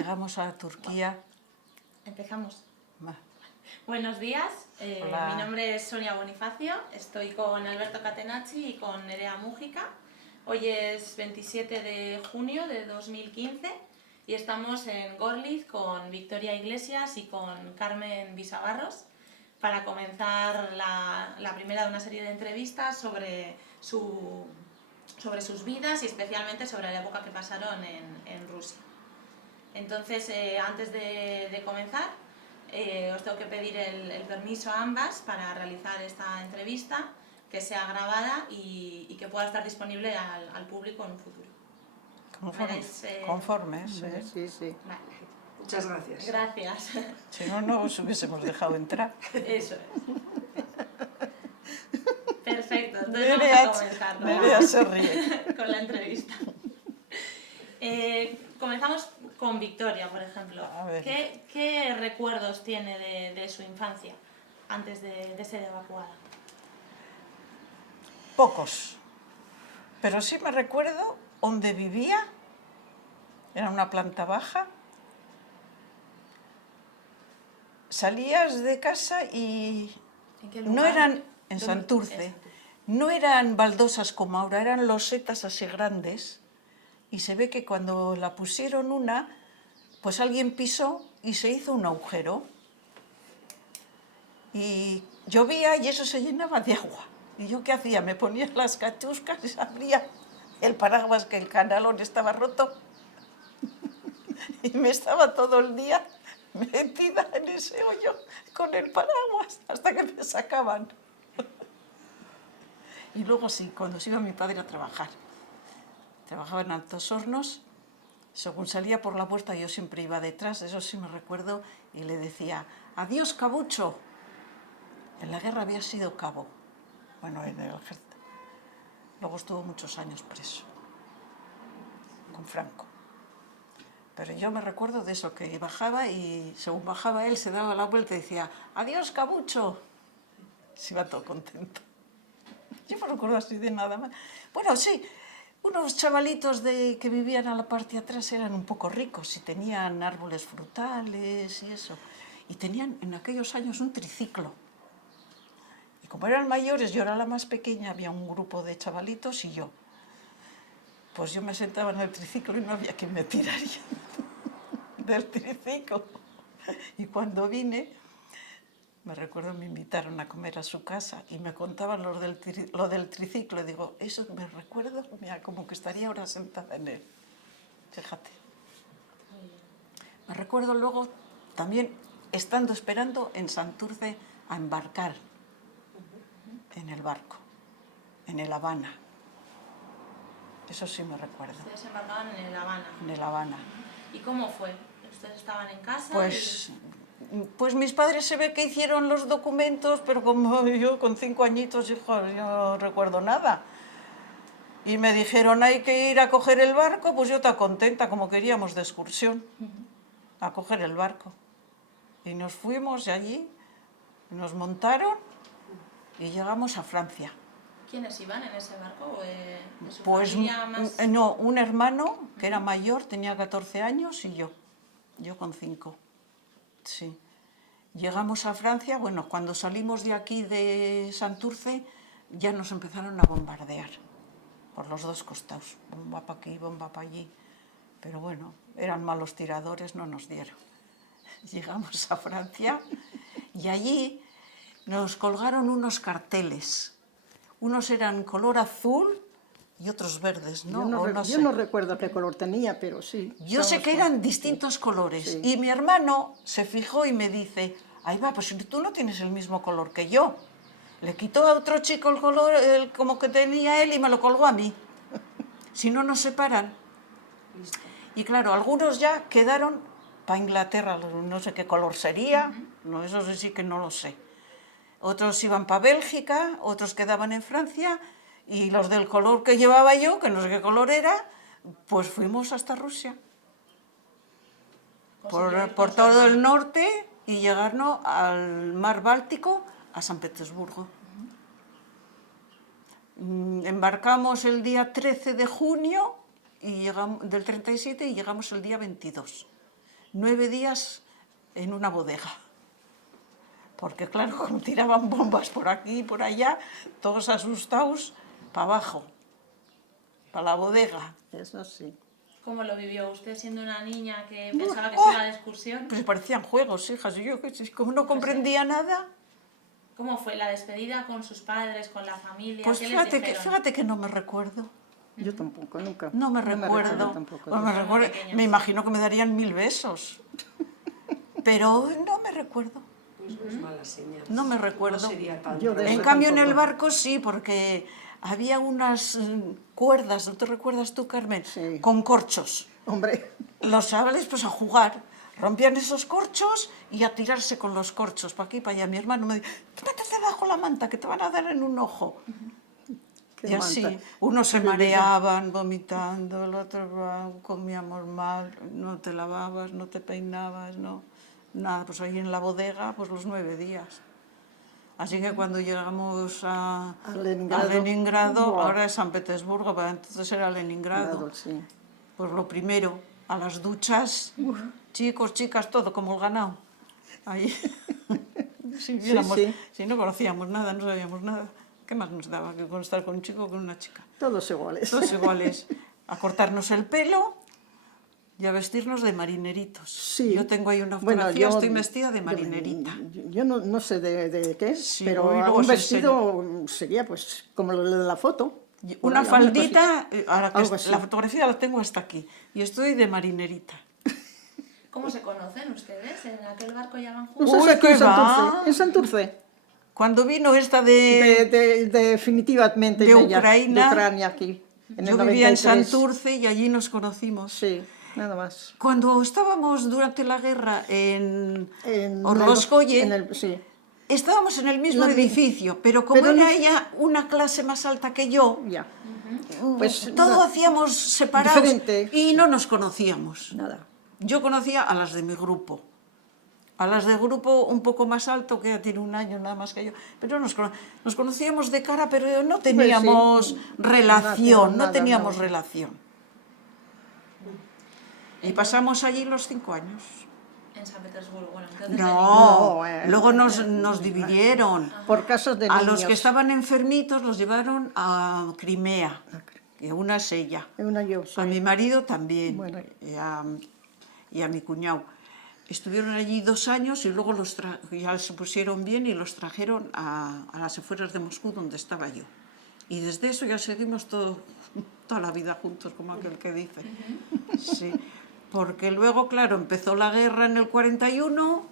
llegamos a Turquía. Empezamos. Va. Buenos días, Hola. mi nombre es Sonia Bonifacio, estoy con Alberto Catenacci y con Nerea Mújica. Hoy es 27 de junio de 2015 y estamos en Gorliz con Victoria Iglesias y con Carmen Visabarros para comenzar la primera de una serie de entrevistas sobre sus vidas y especialmente sobre la época que pasaron en Rusia. Entonces, antes de comenzar, os tengo que pedir el permiso a ambas para realizar esta entrevista, que sea grabada y que pueda estar disponible al público en un futuro. Conformes, sí. Sí, sí. Vale. Muchas gracias. Gracias. Si no, no os hubiésemos dejado entrar. Eso es. Perfecto, entonces vamos a comenzar Nerea se ríe. con la entrevista. Comenzamos con Victoria, por ejemplo. A ver. ¿Qué recuerdos tiene de su infancia antes de ser evacuada? Pocos. Pero sí me recuerdo donde vivía. Era una planta baja. Salías de casa y ¿En qué lugar? no eran en ¿Dónde? Santurce. No eran baldosas como ahora, eran losetas así grandes. Y se ve que cuando la pusieron una, pues alguien pisó y se hizo un agujero. Y llovía y eso se llenaba de agua. ¿Y yo qué hacía? Me ponía las cachuscas y abría el paraguas, que el canalón estaba roto. Y me estaba todo el día metida en ese hoyo con el paraguas hasta que me sacaban. Y luego sí, cuando se iba mi padre a trabajar. Trabajaba en Altos Hornos. Según salía por la puerta yo siempre iba detrás, eso sí me recuerdo, y le decía, adiós, cabucho. En la guerra había sido cabo, bueno, en el ejército. Luego estuvo muchos años preso, con Franco. Pero yo me recuerdo de eso, que bajaba y según bajaba él se daba la vuelta y decía, adiós, cabucho. Se iba todo contento. Yo me recuerdo así de nada más. Bueno, sí, unos chavalitos que vivían a la parte de atrás eran un poco ricos y tenían árboles frutales y eso. Y tenían en aquellos años un triciclo. Y como eran mayores, yo era la más pequeña, había un grupo de chavalitos y yo. Pues yo me sentaba en el triciclo y no había quien me tiraría del triciclo. Y cuando vine, me recuerdo, me invitaron a comer a su casa y me contaban lo del triciclo. Y digo, eso me recuerdo, mira, como que estaría ahora sentada en él. Fíjate. Me recuerdo luego también estando esperando en Santurce a embarcar en el barco, en el Habana. Eso sí me recuerdo. Ustedes embarcaban en el Habana. En el Habana. ¿Y cómo fue? ¿Ustedes estaban en casa? Pues mis padres se ve que hicieron los documentos, pero como yo con 5 añitos, hijo, yo no recuerdo nada. Y me dijeron, hay que ir a coger el barco, pues yo estaba contenta, como queríamos de excursión, a coger el barco. Y nos fuimos de allí, nos montaron y llegamos a Francia. ¿Quiénes iban en ese barco? ¿De su Pues familia más? no, un hermano que era mayor, tenía 14 años y yo con 5. Sí. Llegamos a Francia, bueno, cuando salimos de aquí de Santurce ya nos empezaron a bombardear por los dos costados, bomba para aquí, bomba para allí, pero bueno, eran malos tiradores, no nos dieron. Llegamos a Francia y allí nos colgaron unos carteles. Unos eran color azul y otros verdes, ¿no? Yo no recuerdo qué color tenía, pero sí. Yo sé que eran distintos colores. Sí. Y mi hermano se fijó y me dice, ahí va, pues tú no tienes el mismo color que yo. Le quitó a otro chico el color como que tenía él y me lo colgó a mí. Si no, nos separan. Listo. Y claro, algunos ya quedaron para Inglaterra, no sé qué color sería, no, eso sí que no lo sé. Otros iban para Bélgica, otros quedaban en Francia, y los del color que llevaba yo, que no sé qué color era, pues fuimos hasta Rusia. Por todo el norte y llegarnos al mar Báltico, a San Petersburgo. Embarcamos el día 13 de junio y del 37 y llegamos el día 22. 9 días en una bodega. Porque claro, como tiraban bombas por aquí y por allá, todos asustados, para abajo, para la bodega. Eso sí. ¿Cómo lo vivió usted siendo una niña que pensaba que se iba de excursión? Pues parecían juegos, hijas, y yo que como no comprendía nada, ¿Cómo fue la despedida con sus padres, con la familia? pues ¿Qué les dijeron? fíjate que no me recuerdo. Yo tampoco, nunca. No me recuerdo. tampoco. Bueno, me imagino que me darían 1000 besos. Pero no me recuerdo. Pues no es mala señal. No me recuerdo. No sería tanto. Yo de En eso cambio, en tampoco. el barco sí, porque había unas cuerdas, ¿no te recuerdas tú, Carmen? Sí. Con corchos. Hombre, Los chavales, pues a jugar, rompían esos corchos y a tirarse con los corchos para aquí y para allá. Mi hermano me dijo, métete bajo la manta que te van a dar en un ojo. qué Y así, manta. unos se mareaban vomitando, el otro comíamos mal, no te lavabas, no te peinabas, no, nada, pues ahí en la bodega, pues los 9 días. Así que cuando llegamos a Leningrado, Buah. ahora es San Petersburgo, pero entonces era Leningrado, Claro, sí. pues lo primero, a las duchas, chicos, chicas, todo como el ganado. Ahí, sí. si no conocíamos nada, no sabíamos nada, ¿qué más nos daba que con estar con un chico o con una chica? Todos iguales. Todos iguales, a cortarnos el pelo y a vestirnos de marineritos. Sí. Yo tengo ahí una Bueno, fotografía, yo- estoy vestida de marinerita. Yo no sé de qué es, Sí, pero luego un os vestido sería pues como lo de la foto. Y Por una ahí, faldita, ahora que algo así. la fotografía la tengo hasta aquí, y estoy de marinerita. ¿Cómo se conocen ustedes? ¿En aquel barco ya van Pues juntos? Uy, es aquí qué en Santurce. va. En Santurce. Cuando vino esta de Definitivamente de ella, Ucrania, de Ucrania aquí. En yo el vivía en 93. Santurce y allí nos conocimos. Sí, nada más. Cuando estábamos durante la guerra en En Orlóskoye, sí. estábamos en el mismo La mi- edificio, pero como pero era no- ella una clase más alta que yo, Ya. Pues todo nada, hacíamos separados Diferente. y no nos conocíamos. nada. Yo conocía a las de mi grupo. A las de grupo un poco más alto, que ya tiene un año nada más que yo. Pero nos conocíamos de cara, pero no teníamos relación, no nada, teníamos nada. relación. Y pasamos allí los 5 años. En San Petersburgo. Bueno, entonces No, No, luego nos dividieron. Por casas de A niños. los que estaban enfermitos los llevaron a Crimea, y una es ella. Una yo A soy. mi marido también, Bueno. y a mi cuñado. Estuvieron allí 2 años y luego ya se pusieron bien y los trajeron a las afueras de Moscú, donde estaba yo. Y desde eso ya seguimos toda la vida juntos, como aquel que dice. Sí. Porque luego, claro, empezó la guerra en el 41,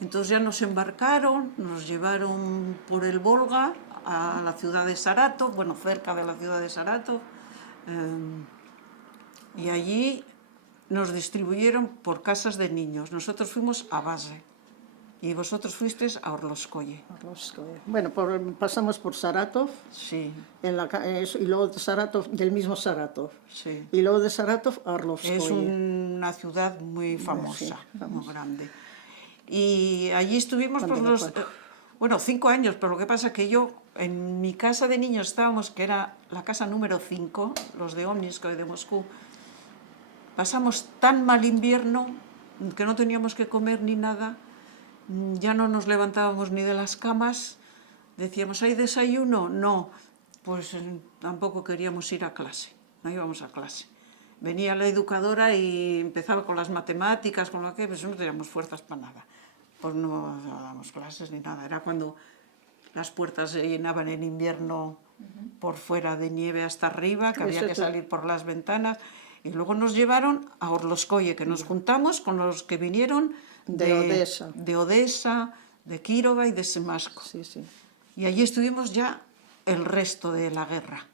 entonces ya nos embarcaron, nos llevaron por el Volga a la ciudad de Saratov, bueno, cerca de la ciudad de Saratov, y allí nos distribuyeron por casas de niños. Nosotros fuimos a Base y vosotros fuisteis a Orlóskoye. Bueno, pasamos por Saratov Sí, y luego de Saratov, del mismo Saratov. sí. Y luego de Saratov a Orlovskoye. Es una ciudad muy famosa, Sí, muy grande. Y allí estuvimos por ¿Cuándo los... fue? bueno, 5 años, pero lo que pasa que yo, en mi casa de niños estábamos, que era la casa número 5, los de Omniskoye de Moscú, pasamos tan mal invierno que no teníamos que comer ni nada, ya no nos levantábamos ni de las camas, decíamos, ¿hay desayuno? No, pues tampoco queríamos ir a clase, no íbamos a clase. Venía la educadora y empezaba con las matemáticas, con lo que, pues no teníamos fuerzas para nada. Pues no dábamos clases ni nada, era cuando las puertas se llenaban en invierno por fuera de nieve hasta arriba, que había que salir por las ventanas. Y luego nos llevaron a Orlóskoye, que nos juntamos con los que vinieron de Odessa, de Kírova y de Semásko. Sí, sí. Y allí estuvimos ya el resto de la guerra.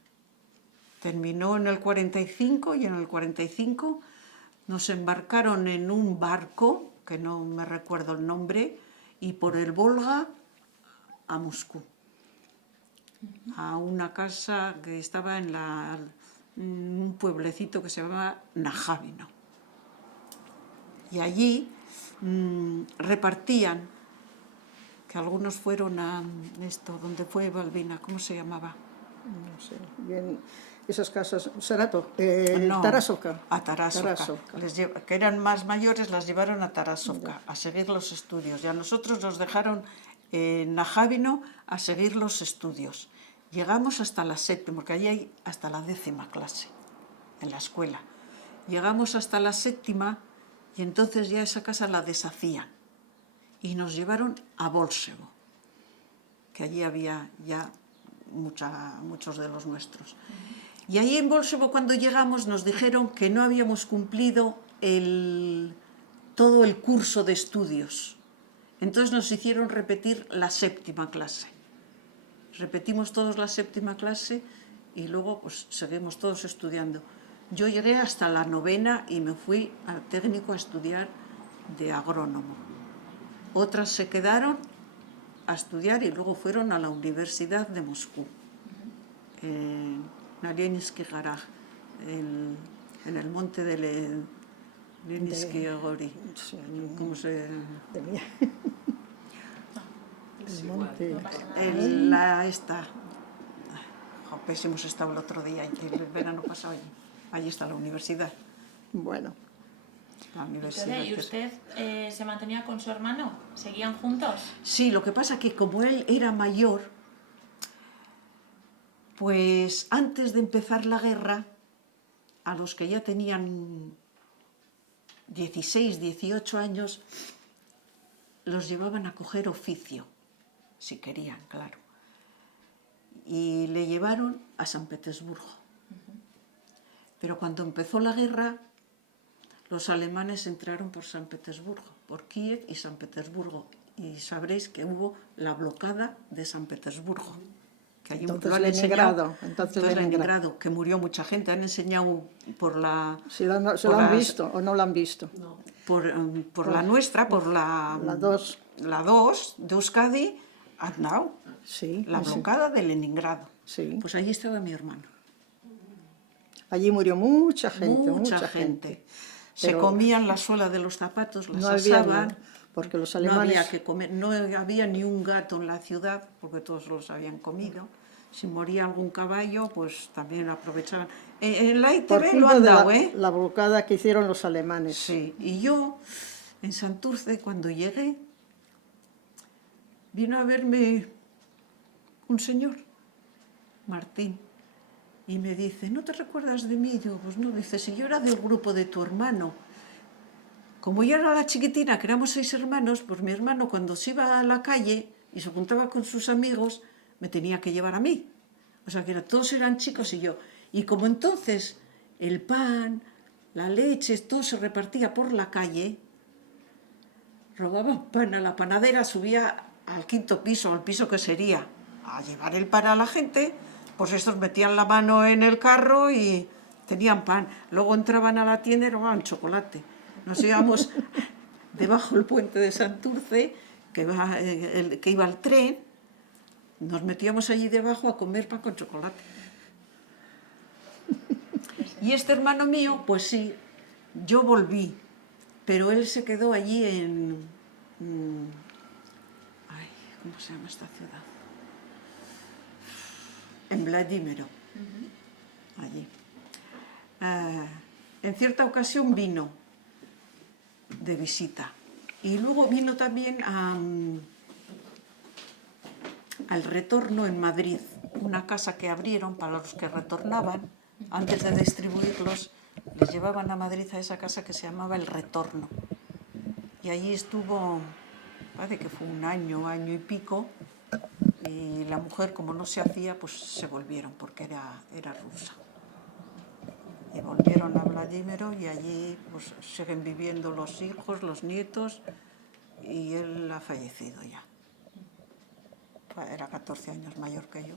Terminó en el 45 y en el 45 nos embarcaron en un barco, que no me recuerdo el nombre, y por el Volga a Moscú, a una casa que estaba en un pueblecito que se llamaba Najábino. Y allí repartían, que algunos fueron a esto, donde fue Balbina, ¿cómo se llamaba? No sé, bien, esas casas, Saratov, No, Tarasovka. a Tarasovka. Tarasovka. Que eran más mayores, las llevaron a Tarasovka a seguir los estudios. Y a nosotros nos dejaron en Najábino a seguir los estudios. Llegamos hasta la séptima, porque allí hay hasta la 10ª clase en la escuela. Llegamos hasta la 7ª y entonces ya esa casa la deshacían. Y nos llevaron a Bolsevo, que allí había ya muchos de los nuestros. Y ahí en Bolsevo, cuando llegamos, nos dijeron que no habíamos cumplido todo el curso de estudios. Entonces nos hicieron repetir la 7ª clase. Repetimos todos la 7ª clase y luego pues seguimos todos estudiando. Yo llegué hasta la 9ª y me fui al técnico a estudiar de agrónomo. Otras se quedaron a estudiar y luego fueron a la Universidad de Moscú, en Leninski Garaj, en el monte de Leninski Gori. Sí, ¿Cómo se...? tenía. El monte. Pues hemos estado el otro día, el verano pasado allí. Allí está la universidad. Bueno, La universidad. Victoria, ¿y usted se mantenía con su hermano? ¿Seguían juntos? Sí, lo que pasa que como él era mayor, pues antes de empezar la guerra, a los que ya tenían 16, 18 años, los llevaban a coger oficio, si querían, claro. Y le llevaron a San Petersburgo. Pero cuando empezó la guerra, los alemanes entraron por San Petersburgo, por Kiev y San Petersburgo. Y sabréis que hubo la blocada de San Petersburgo. Que allí entonces lo han Leningrado. enseñado, Entonces Leningrado, que murió mucha gente. Han enseñado por la... ¿Se lo por han las- visto o no lo han visto? por la nuestra, por la... La 2. La 2 de Euskadi, Adnau, Sí, la sí. blocada de Leningrado. Sí. Pues allí estaba mi hermano. Allí murió mucha gente, Mucha gente. Se Pero comían la suela de los zapatos, las no había, asaban. porque los No alemanes... había que comer, no había ni un gato en la ciudad, porque todos los habían comido. Si moría algún caballo, pues también aprovechaban. En la por ITV lo culpa han de dado, ¿eh? la blocada que hicieron los alemanes. Sí, y yo, en Santurce, cuando llegué, vino a verme un señor, Martín, y me dice, ¿no te recuerdas de mí? Yo, pues no, dice, si yo era del grupo de tu hermano. Como yo era la chiquitina, que éramos 6 hermanos, pues mi hermano cuando se iba a la calle y se juntaba con sus amigos, me tenía que llevar a mí. O sea, que todos eran chicos y yo. Y como entonces el pan, la leche, todo se repartía por la calle, robaban pan a la panadera, subía al 5º piso, al piso que sería, a llevar el pan a la gente, pues estos metían la mano en el carro y tenían pan. Luego entraban a la tienda y robaban chocolate. Nos íbamos debajo del puente de Santurce, que iba el tren, nos metíamos allí debajo a comer pan con chocolate. Y este hermano mío, pues sí, yo volví, pero él se quedó allí en... ay, ¿cómo se llama esta ciudad? En Vladímiro, allí. En cierta ocasión vino de visita y luego vino también al retorno en Madrid, una casa que abrieron para los que retornaban. Antes de distribuirlos, les llevaban a Madrid a esa casa que se llamaba El Retorno. Y allí estuvo, parece que fue un año y pico, y la mujer, como no se hacía, pues se volvieron, porque era rusa. Y volvieron a Vladímiro y allí pues siguen viviendo los hijos, los nietos, y él ha fallecido ya. Era 14 años mayor que yo.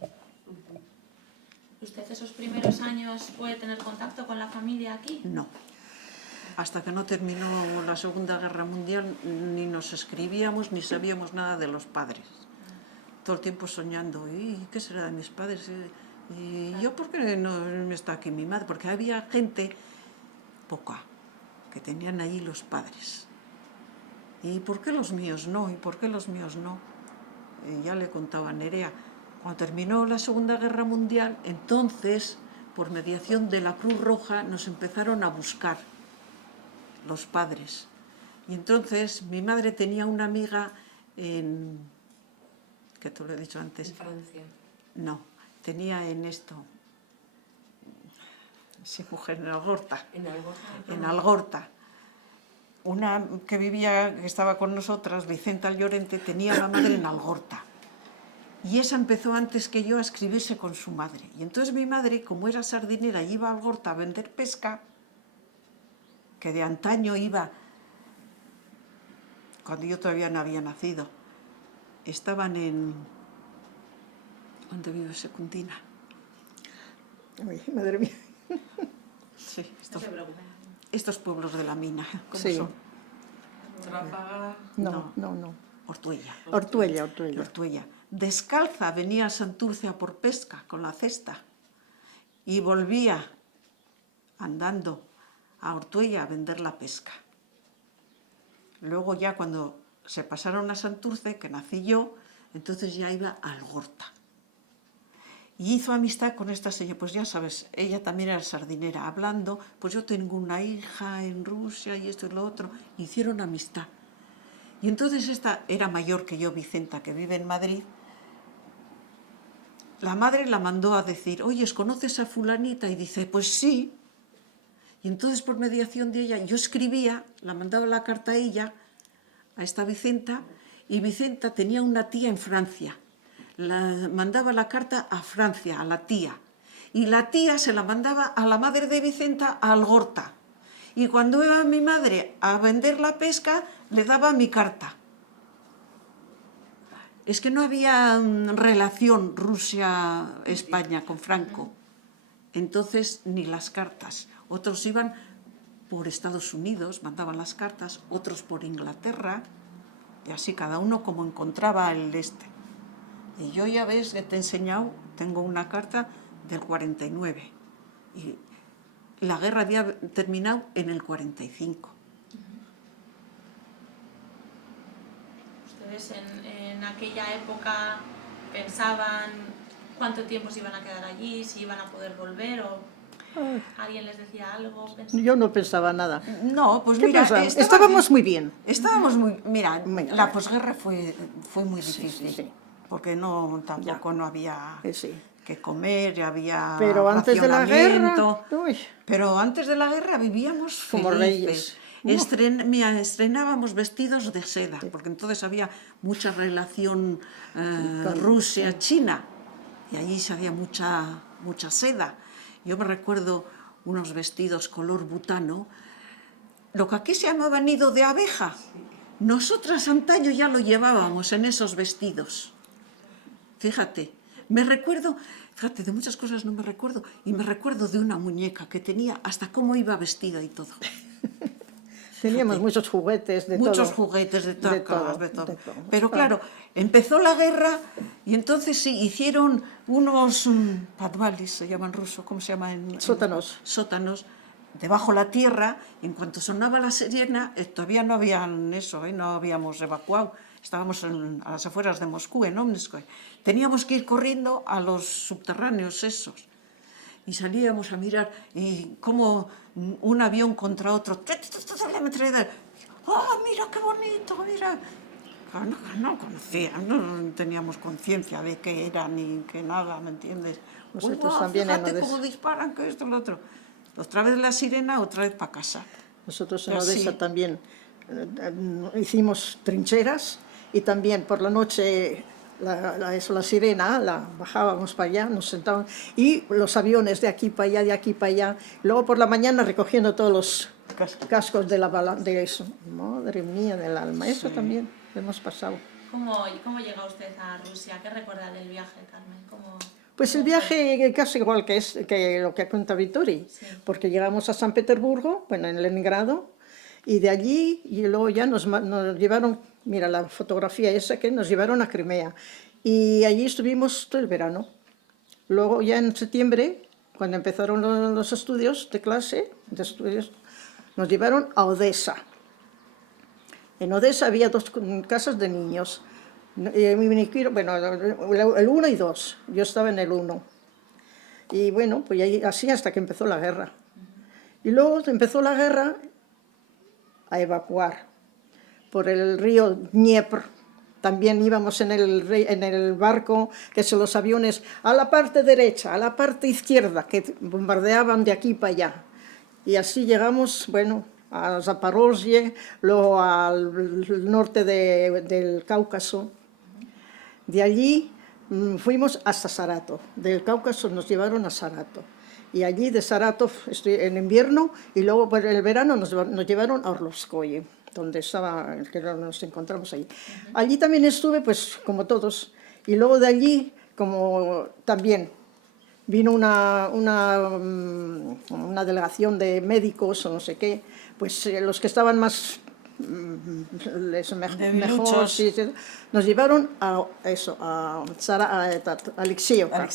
¿Usted esos primeros años puede tener contacto con la familia aquí? No. Hasta que no terminó la Segunda Guerra Mundial ni nos escribíamos ni sabíamos nada de los padres. Todo el tiempo soñando, ¿y qué será de mis padres? ¿Y yo por qué no está aquí mi madre? Porque había gente, poca, que tenían allí los padres. ¿Y por qué los míos no? ¿Y por qué los míos no? Y ya le contaba a Nerea, Cuando terminó la Segunda Guerra Mundial, entonces, por mediación de la Cruz Roja, nos empezaron a buscar los padres. Y entonces mi madre tenía una amiga en... que te lo he dicho antes. En Francia. No, tenía en esto... Sí, mujer, en Algorta. En Algorta. En Algorta. Una que vivía, que estaba con nosotras, Vicenta Llorente, tenía la madre en Algorta. Y esa empezó antes que yo a escribirse con su madre. Y entonces mi madre, como era sardinera y iba a Algorta a vender pesca, que de antaño iba, cuando yo todavía no había nacido, estaban en... ¿Dónde vive Secundina? Ay, madre mía. Sí, No se preocupen. estos pueblos de la mina, ¿cómo Sí. son? Trápaga. No. Ortuella. Ortuella. Ortuella. Descalza venía a Santurce a por pesca con la cesta y volvía andando a Ortuella a vender la pesca. Luego ya cuando se pasaron a Santurce, que nací yo, entonces ya iba a Algorta. Y hizo amistad con esta señora, pues ya sabes, ella también era sardinera, hablando, pues yo tengo una hija en Rusia y esto y lo otro, hicieron amistad. Y entonces esta era mayor que yo, Vicenta, que vive en Madrid. La madre la mandó a decir, oye, ¿conoces a fulanita? Y dice, pues sí. Y entonces por mediación de ella, yo escribía, la mandaba la carta a ella, a esta Vicenta, y Vicenta tenía una tía en Francia. La mandaba la carta a Francia, a la tía. Y la tía se la mandaba a la madre de Vicenta, a Algorta. Y cuando iba mi madre a vender la pesca, le daba mi carta. Es que no había relación Rusia-España con Franco. Entonces, ni las cartas. Otros iban por Estados Unidos, mandaban las cartas, otros por Inglaterra, y así cada uno como encontraba el este. Y yo ya ves, te he enseñado, tengo una carta del 49. Y la guerra había terminado en el 45. ¿Ustedes en aquella época pensaban cuánto tiempo se iban a quedar allí, si iban a poder volver o alguien les decía algo? Yo no pensaba nada. No, pues ¿Qué mira, pensaba? Estábamos muy bien. Estábamos muy... Mira, Mira. la posguerra fue muy Sí, difícil, sí. porque tampoco no había Sí. que comer, había Pero antes de la guerra, racionamiento. uy, Pero antes de la guerra vivíamos Como felices. reyes. Mira, estrenábamos vestidos de seda, porque entonces había mucha relación Rusia-China, y allí se había mucha seda. Yo me recuerdo unos vestidos color butano, lo que aquí se llamaba nido de abeja. Nosotras antaño ya lo llevábamos en esos vestidos. Fíjate, fíjate, de muchas cosas no me recuerdo, y me recuerdo de una muñeca que tenía, hasta cómo iba vestida y todo. teníamos Fíjate, muchos juguetes de muchos todo. juguetes de todas De todo, cosas, de todo. de todo. Pero claro, empezó la guerra y entonces sí, hicieron unos padvalis, se llaman ruso, ¿cómo se llama? Sótanos. Sótanos, debajo la tierra, y en cuanto sonaba la sirena, todavía no habían eso, no habíamos evacuado, estábamos a las afueras de Moscú, en Omnskoye. Teníamos que ir corriendo a los subterráneos esos. Y salíamos a mirar y como un avión contra otro, la metralleta. ¡Oh, mira qué bonito, mira! No conocía, no teníamos conciencia de qué era ni qué nada, ¿me entiendes? Nosotros Uy, también en fíjate Odessa. cómo disparan, que esto, lo otro. Otra vez la sirena, otra vez para casa. Nosotros en Pero Odessa sí. también hicimos trincheras y también por la noche la sirena, bajábamos para allá, nos sentábamos y los aviones de aquí para allá, de aquí para allá. Luego por la mañana recogiendo todos los cascos de la bala, de eso. Madre mía del alma, eso también hemos pasado. ¿Cómo llega usted a Rusia? ¿Qué recuerda del viaje, Carmen? Pues el viaje casi igual que lo que cuenta Vittori, Sí. porque llegamos a San Petersburgo, bueno, en Leningrado, y de allí, y luego ya nos llevaron, mira la fotografía esa, que nos llevaron a Crimea, y allí estuvimos todo el verano. Luego ya en septiembre, cuando empezaron los estudios de clase, nos llevaron a Odessa. En Odessa había 2 casas de niños. Bueno, el 1 y 2, yo estaba en el 1. Y bueno, pues así hasta que empezó la guerra. Y luego empezó la guerra a evacuar por el río Dniepr. También íbamos en el barco, que son los aviones, a la parte derecha, a la parte izquierda, que bombardeaban de aquí para allá. Y así llegamos, bueno, a Zaporozhye, luego al norte del Cáucaso. De allí fuimos hasta Saratov. Del Cáucaso nos llevaron a Saratov. Y allí de Saratov estoy en invierno y luego por el verano nos llevaron a Orlovskoye, donde estaba, que nos encontramos allí. Allí también estuve, pues como todos. Y luego de allí, como también vino una delegación de médicos o no sé qué, pues los que estaban más mejor, sí, nos llevaron a Alexeyevka,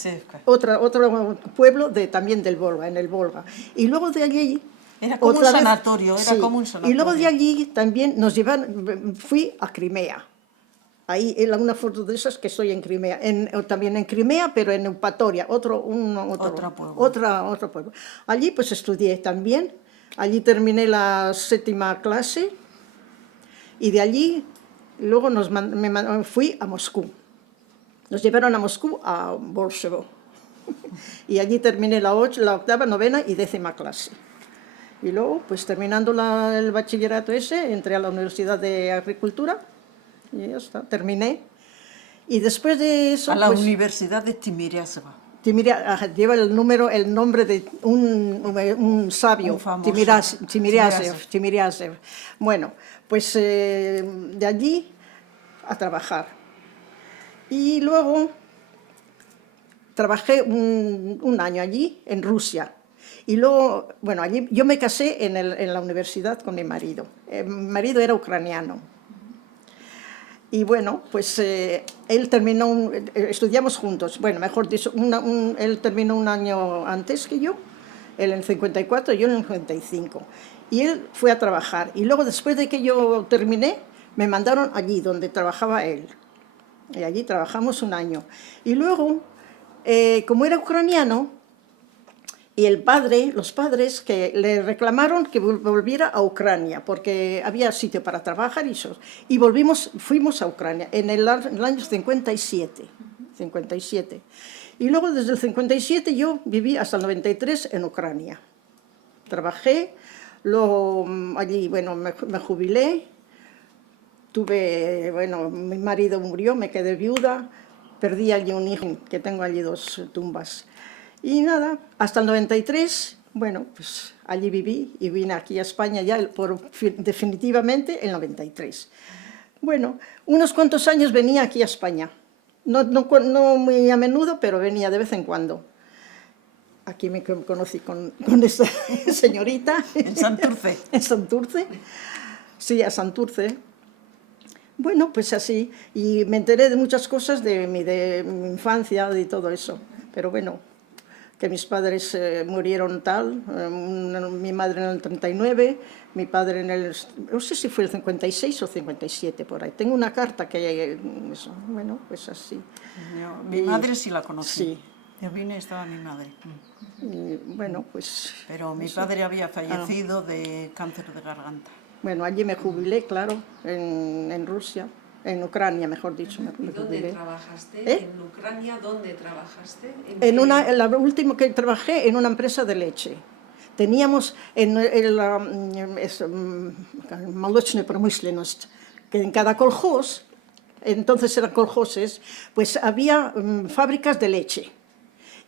otro pueblo también del Volga, en el Volga. Y luego de allí... Era como un sanatorio, era como un sanatorio. Y luego de allí también nos llevaron, fui a Crimea. Ahí en una foto de esas que estoy en Crimea, también en Crimea, pero en Eupatoria, otro pueblo. Allí pues estudié también, allí terminé la 7ª clase y de allí luego me fui a Moscú. Nos llevaron a Moscú, a Bolshevo, y allí terminé la 8ª, 9ª y 10ª clase. Y luego, pues terminando el bachillerato ese, entré a la Universidad de Agricultura, y ya está, terminé. Y después de eso... A la Universidad de Timiríazeva. Lleva el nombre de un sabio, Timiríazev. Bueno, pues de allí a trabajar. Y luego trabajé un año allí, en Rusia. Y luego, bueno, allí yo me casé en la universidad con mi marido. Mi marido era ucraniano. Y bueno, pues él terminó, estudiamos juntos, bueno, mejor dicho, él terminó un año antes que yo, él en el 54 y yo en el 55. Y él fue a trabajar. Y luego, después de que yo terminé, me mandaron allí donde trabajaba él. Y allí trabajamos un año. Y luego, como era ucraniano, y los padres que le reclamaron que volviera a Ucrania, porque había sitio para trabajar y fuimos a Ucrania en el año 57. Y luego desde el 57 yo viví hasta el 93 en Ucrania. Trabajé, luego allí, bueno, me jubilé, mi marido murió, me quedé viuda, perdí allí un hijo, que tengo allí 2 tumbas. Y nada, hasta el 93, bueno, pues allí viví y vine aquí a España ya definitivamente en el 93. Bueno, unos cuantos años venía aquí a España. No muy a menudo, pero venía de vez en cuando. Aquí me conocí con esta señorita. En Santurce. En Santurce. Sí, a Santurce. Bueno, pues así. Y me enteré de muchas cosas de mi infancia, de todo eso. Pero bueno, que mis padres murieron mi madre en el 39, mi padre no sé si fue el 56 o 57, por ahí. Tengo una carta bueno, pues así. Mi madre sí la conocí. Sí. Yo vine y estaba mi madre. Y, bueno, pues... Pero mi padre había fallecido de cáncer de garganta. Bueno, allí me jubilé, claro, en Rusia. En Ucrania, mejor dicho. ¿Y dónde trabajaste? ¿En Ucrania dónde trabajaste? La última que trabajé en una empresa de leche. Teníamos молочную промышленность, que en cada колхоз, entonces eran colhoses, pues había fábricas de leche.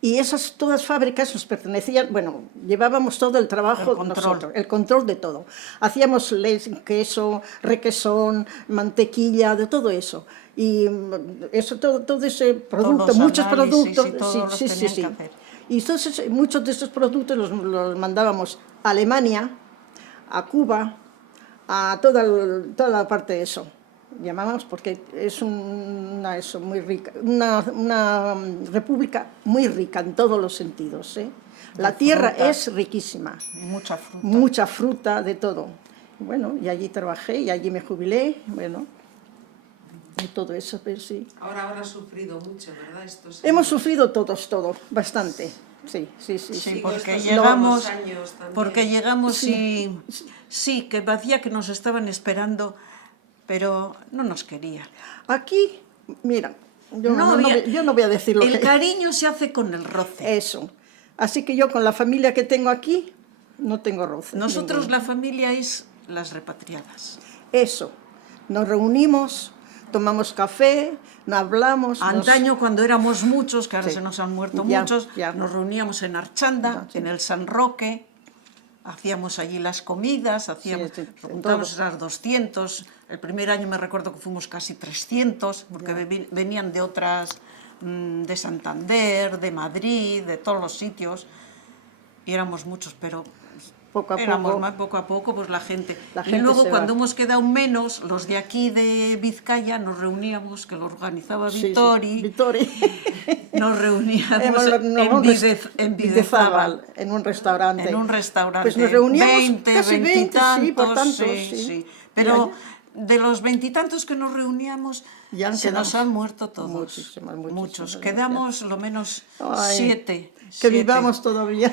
Y todas fábricas nos pertenecían, bueno, llevábamos todo el trabajo nosotros, el control de todo. Hacíamos leche, queso, requesón, mantequilla, de todo eso. Y eso, todo ese producto, muchos productos. Sí. Y entonces muchos de esos productos los mandábamos a Alemania, a Cuba, a toda la parte de eso. Llamamos porque es una república muy rica en todos los sentidos. La tierra es riquísima. Y mucha fruta. Mucha fruta, de todo. Bueno, y allí trabajé y allí me jubilé. Bueno, y todo eso, pero sí. Ahora habrá sufrido mucho, ¿verdad? Estos Hemos años. sufrido todos, bastante. Sí, sí, sí. Sí, sí. porque estos llegamos, nuevos años también. porque llegamos y sí, que parecía que nos estaban esperando, pero no nos querían. Aquí, mira, yo no, había- yo no voy a decir lo el que... cariño se hace con el roce. Eso. Así que yo con la familia que tengo aquí, no tengo roce. Nosotros ninguno. la familia es las repatriadas. Eso. Nos reunimos, tomamos café, nos hablamos. Antaño, cuando éramos muchos, que ahora Sí. se nos han muerto Ya, muchos, ya. nos reuníamos en Archanda, Sí. en el San Roque, hacíamos allí las comidas, hacíamos, Sí, nos juntábamos todo. esas 200. El primer año me recuerdo que fuimos casi 300, porque venían de otras, de Santander, de Madrid, de todos los sitios, y éramos muchos, pero Poco a éramos poco. más poco a poco, pues la gente. La Y gente luego se cuando va. hemos quedado menos, los de aquí de Vizcaya nos reuníamos, que lo organizaba Sí, sí, Vittori, Vittori. nos reuníamos en Videzábal, en un restaurante. En un restaurante. Pues nos reuníamos 20, casi 20, sí, por tantos, sí, sí. sí. Pero de los 20 y tantos que nos reuníamos, Ya han se nos quedado han muerto todos. muchísimas, Muchos. muchísimas, Quedamos lo menos Ay, 7. Que vivamos todavía.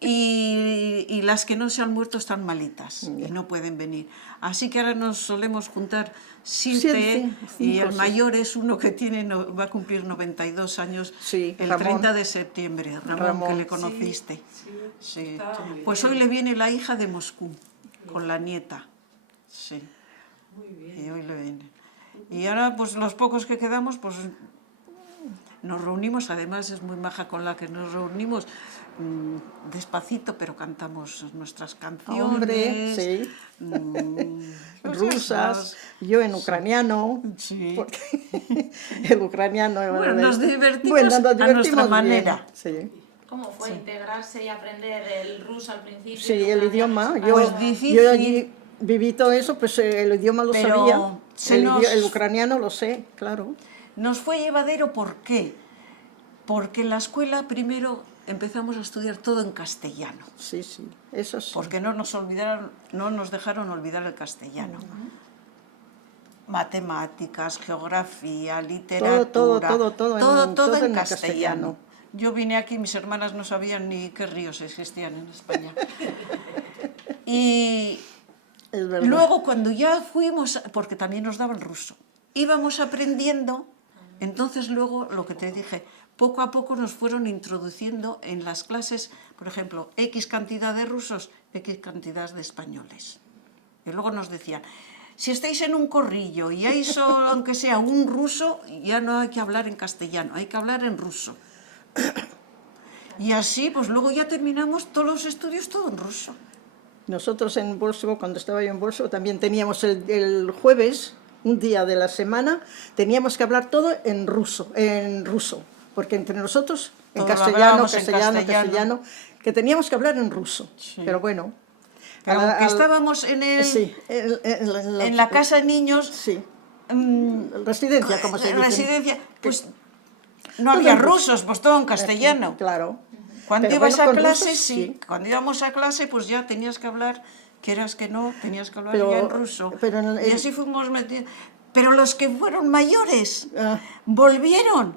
Y las que no se han muerto están malitas y no pueden venir. Así que ahora nos solemos juntar 7 y el sí. mayor es uno que tiene, va a cumplir 92 años Sí, el Ramón. 30 de septiembre, Ramón, que Ramón. le conociste. Sí. estaba muy Pues hoy le viene la hija de Moscú con la nieta. Sí. Muy bien. Y hoy le viene. Y ahora, pues los pocos que quedamos, pues nos reunimos, además es muy maja con la que nos reunimos, despacito, pero cantamos nuestras canciones. Hombre, sí. Pues Rusas, yo en ucraniano. Sí. Porque el ucraniano... Bueno, nos divertimos a nuestra bien, manera. Sí. ¿Cómo fue integrarse y aprender el ruso al principio? Sí, el idioma. Pues Yo difícil. allí viví todo eso, pues el idioma lo Pero sabía. se El ucraniano lo sé, claro. Nos fue llevadero, ¿por qué? Porque en la escuela primero empezamos a estudiar todo en castellano, Sí, sí, eso sí. porque no nos dejaron olvidar el castellano. Matemáticas, geografía, literatura, todo en castellano. Yo vine aquí, mis hermanas no sabían ni qué ríos existían en España. Y Es verdad. luego cuando ya fuimos, porque también nos daban ruso, íbamos aprendiendo, entonces luego lo que te dije, poco a poco nos fueron introduciendo en las clases, por ejemplo, X cantidad de rusos, X cantidad de españoles. Y luego nos decían, si estáis en un corrillo y hay solo, aunque sea un ruso, ya no hay que hablar en castellano, hay que hablar en ruso. Y así, pues luego ya terminamos todos los estudios todo en ruso. Nosotros en Bolsonaro, cuando estaba yo en Bolsonaro, también teníamos el jueves, un día de la semana, teníamos que hablar todo en ruso, porque entre nosotros, en Todo lo castellano, hablábamos en castellano, que teníamos que hablar en ruso. Sí. Pero bueno. Pero aunque estábamos en el... Sí, en la casa de niños, Sí, residencia, como se dice. residencia, pues no había en ruso. rusos, pues todo en castellano. Claro. Cuando Pero ibas bueno, a con clase, rusos, sí. Cuando íbamos a clase, pues ya tenías que hablar, quieras que no, tenías que hablar Pero- ya en ruso. pero Y así fuimos metidos. Pero los que fueron mayores Ah. volvieron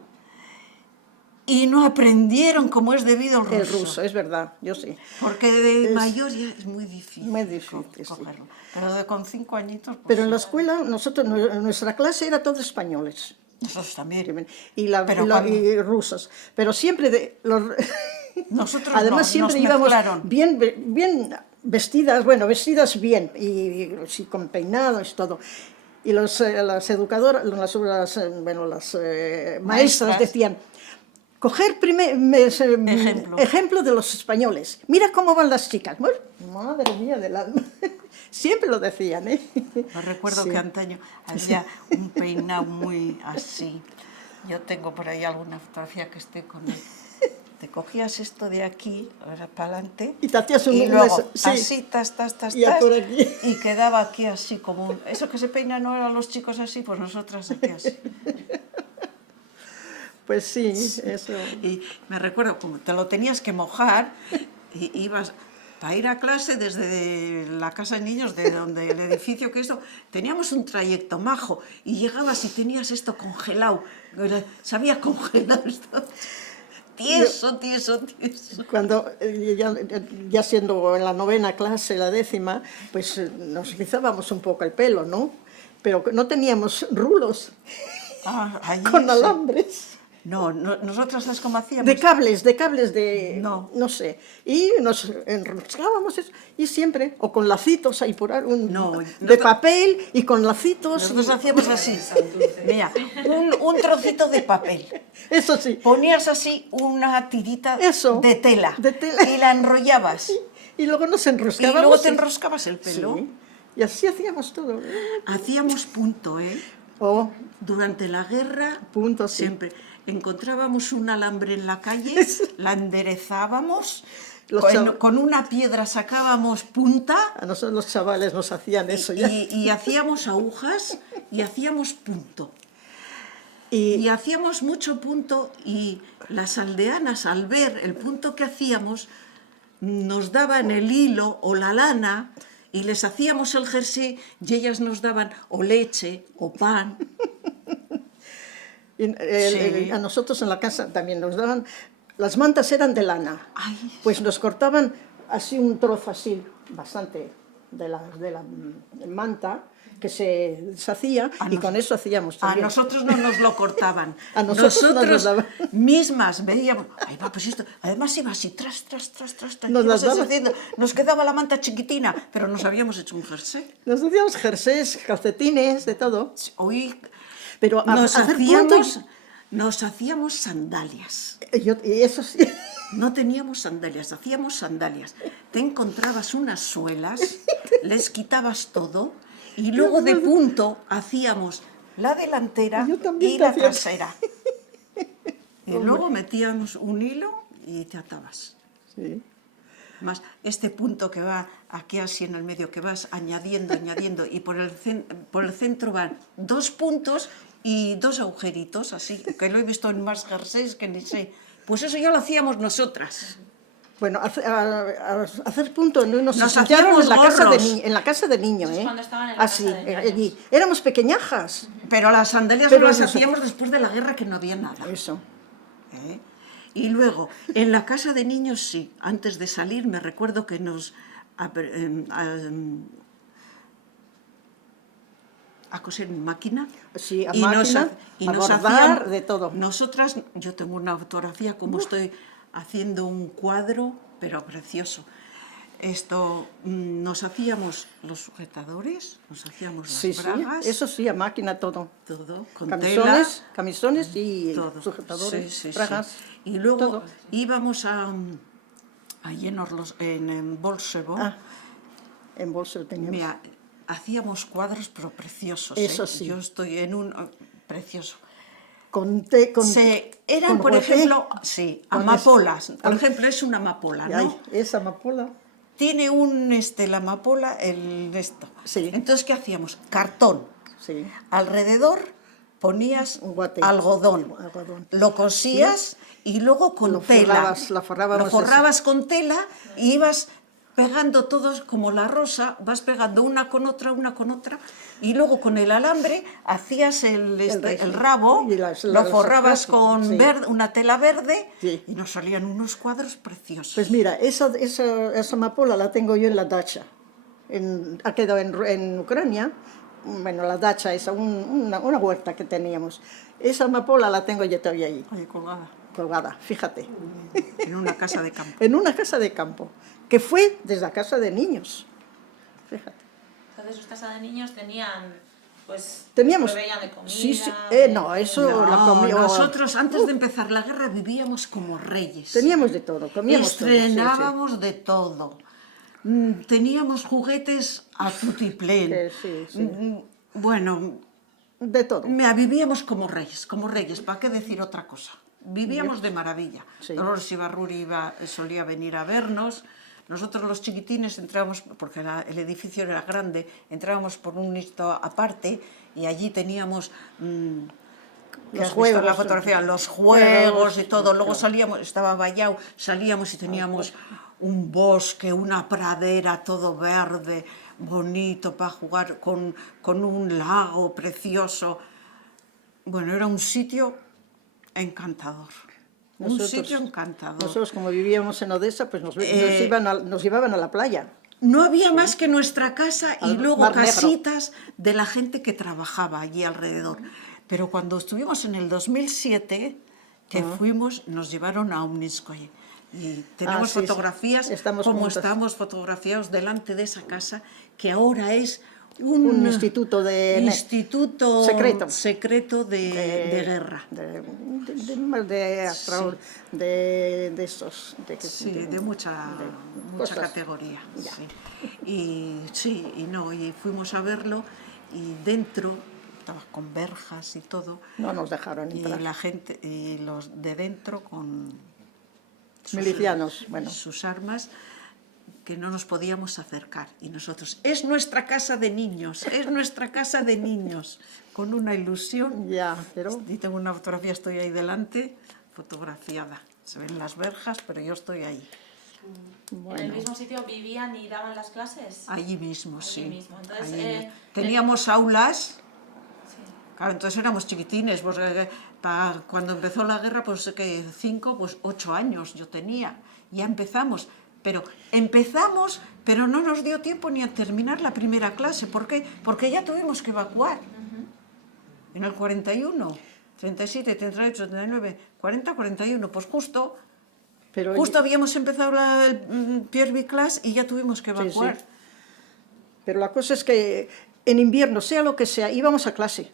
y no aprendieron como es debido el ruso. El ruso, es verdad, yo sí. Porque de mayor ya es muy difícil, Muy difícil, sí. cogerlo. Pero con 5 añitos, pues Pero en la escuela, nuestra clase era todos españoles. nosotros también. Y, Pero cuando- y rusos. Pero siempre Nosotros además no, siempre nos íbamos mezclaron. bien vestidas, bueno, vestidas bien, y sí, con peinados y todo. Y las educadoras, las maestras Maestras. decían, coger ejemplo de los españoles. Mira cómo van las chicas. Bueno, madre mía del alma. Siempre lo decían, ¿eh? Me recuerdo Sí. que antaño había un peinado muy así. Yo tengo por ahí alguna fotografía que estoy con él. Te cogías esto de aquí, ahora para adelante, Y te hacías y luego sí. así, Y ya por aquí. y quedaba aquí así como eso que se peina no eran los chicos así, pues nosotras aquí así. Pues sí, eso. Y me recuerdo como te lo tenías que mojar y ibas para ir a clase desde la casa de niños, de donde el edificio que esto, teníamos un trayecto majo y llegabas y tenías esto congelado, se había congelado esto. Tieso. Cuando ya siendo en la 9ª clase, la 10ª, pues nos rizábamos un poco el pelo, ¿no? Pero no teníamos rulos Allí, con sí. alambres. No, nosotras las como hacíamos. De cables de... No. No sé. Y nos enroscábamos eso, y siempre, o con lacitos ahí por ahí, No, de papel y con lacitos. Nosotros hacíamos así. Mira, un trocito de papel. Eso sí. Ponías así una tirita Eso, de tela de tela. y la enrollabas. Y luego nos Y enroscábamos. luego te enroscabas el pelo. Sí. Y así hacíamos todo. Hacíamos punto, ¿eh? Oh, Durante la guerra, punto, sí. siempre encontrábamos un alambre en la calle, la enderezábamos, Los con una piedra sacábamos punta a nosotros los chavales nos hacían eso ya. y hacíamos agujas y hacíamos punto. Y Y hacíamos mucho punto y las aldeanas, al ver el punto que hacíamos, nos daban el hilo o la lana y les hacíamos el jersey y ellas nos daban o leche o pan. Sí. a nosotros en la casa también nos daban, las mantas eran de lana, Ay, pues nos cortaban así un trozo así, bastante, de la manta, que se deshacía, y con eso hacíamos a también. nosotros no nos lo cortaban. A nosotros nos lo daban. Mismas veíamos, ay, va, pues esto, además iba así, tras, Nos ibas las daban. deshaciendo. Nos quedaba la manta chiquitina, pero nos habíamos hecho un jersey. Nos hacíamos jerseys, calcetines, de todo. Hoy Pero nos hacer hacíamos sandalias. y eso sí, No teníamos sandalias, hacíamos sandalias. Te encontrabas unas suelas, les quitabas todo y luego de punto hacíamos la delantera Yo también y te la hacía- trasera. Y luego metíamos un hilo y te atabas. sí. Más este punto que va aquí así en el medio, que vas añadiendo, y por el centro van 2 puntos y 2 agujeritos, así, que lo he visto en más jerseys que ni sé. Pues eso ya lo hacíamos nosotras. Bueno, hacer punto nos Nos enseñaron hacíamos gorros. en la casa de niño, Eso es ¿eh? cuando estaban en la Así, casa de niños. allí. Éramos pequeñajas. Pero las sandalias Pero no las eso- hacíamos después de la guerra, que no había nada. Eso. ¿Eh? Y luego, en la casa de niños sí, antes de salir me recuerdo que nos a coser en máquina. Sí, a y máquina, a bordar, de todo. Nosotras, yo tengo una fotografía como estoy haciendo un cuadro, pero precioso. Nos hacíamos los sujetadores, nos hacíamos las Sí, sí, bragas, eso sí, a máquina todo. todo, con Camisones y todo. sujetadores, Sí, sí, sí. bragas. Y luego todo. íbamos allí en Bolsebo. En bolso teníamos. Mira, hacíamos cuadros pero preciosos. Eso sí. Yo estoy en un precioso. Eran, con por juguete, ejemplo, sí, con amapolas. Por ejemplo, es una amapola, ¿no? Ay, esa amapola. Tiene la amapola, esto. Sí. Entonces, ¿qué hacíamos? Cartón. Sí. Alrededor ponías Un guate. algodón. Lo cosías y luego con Lo tela. forrabas, la forrábamos Lo forrabas con tela y ibas pegando todos como la rosa, vas pegando una con otra, y luego con el alambre hacías el rabo, Y lo las forrabas hojas, con sí. una tela verde Sí. y nos salían unos cuadros preciosos. Pues mira, esa amapola la tengo yo en la dacha. Ha quedado en Ucrania. Bueno, la dacha, una huerta que teníamos. Esa amapola la tengo yo todavía ahí, Oye, colgada, fíjate. en una casa de campo. En una casa de campo, que fue desde la casa de niños. Fíjate. Entonces, sus casas de niños tenían, pues, Teníamos. proveían de comida. Sí, sí. de- No, eso No, la comíamos. nosotros antes de empezar la guerra vivíamos como reyes. Teníamos de todo, comíamos todo. Sí, sí. Estrenábamos de todo. Teníamos juguetes a tutiplén. Sí, sí. Bueno, De todo. vivíamos como reyes, ¿para qué decir otra cosa? Vivíamos de maravilla. Sí. Dolores Ibarruri solía venir a vernos. Nosotros los chiquitines entrábamos, porque el edificio era grande, entrábamos por un listo aparte y allí teníamos Los has visto juegos, la fotografía, los juegos y todo. Luego claro. salíamos, estaba vallado, salíamos y teníamos un bosque, una pradera, todo verde, bonito para jugar, con un lago precioso. Bueno, era un sitio encantador. Un sitio encantador. Nosotros, como vivíamos en Odessa, pues nos llevaban a la playa. No había más que nuestra casa y Al luego Mar Negro. casitas de la gente que trabajaba allí alrededor. Pero cuando estuvimos en el 2007, que fuimos, nos llevaron a Omniskoye. Y tenemos sí, sí. fotografías, Estamos como juntos. estamos fotografiados delante de esa casa, que ahora es Un instituto instituto secreto de guerra. De estos. Sí, de mucha cosas. categoría. Sí. Y fuimos a verlo y dentro estaba con verjas y todo. No nos dejaron Y entrar. la gente, y los de dentro con Milicianos, bueno. sus armas, que no nos podíamos acercar. Y nosotros, es nuestra casa de niños, es nuestra casa de niños, con una ilusión. Ya, pero... Y tengo una fotografía, estoy ahí delante, fotografiada. Se ven las verjas, pero yo estoy ahí. ¿En el mismo sitio vivían y daban las clases? Allí mismo, Allí sí. mismo. Entonces, Allí mismo. Teníamos aulas, claro, entonces éramos chiquitines. Pues, cuando empezó la guerra, pues 5, pues 8 años yo tenía. Ya empezamos. Pero no nos dio tiempo ni a terminar la primera clase. ¿Por qué? Porque ya tuvimos que evacuar. En el 41, 37, 38, 39, 40, 41, pues justo habíamos empezado el Pierre Class y ya tuvimos que evacuar. Sí. Pero la cosa es que en invierno, sea lo que sea, íbamos a clase.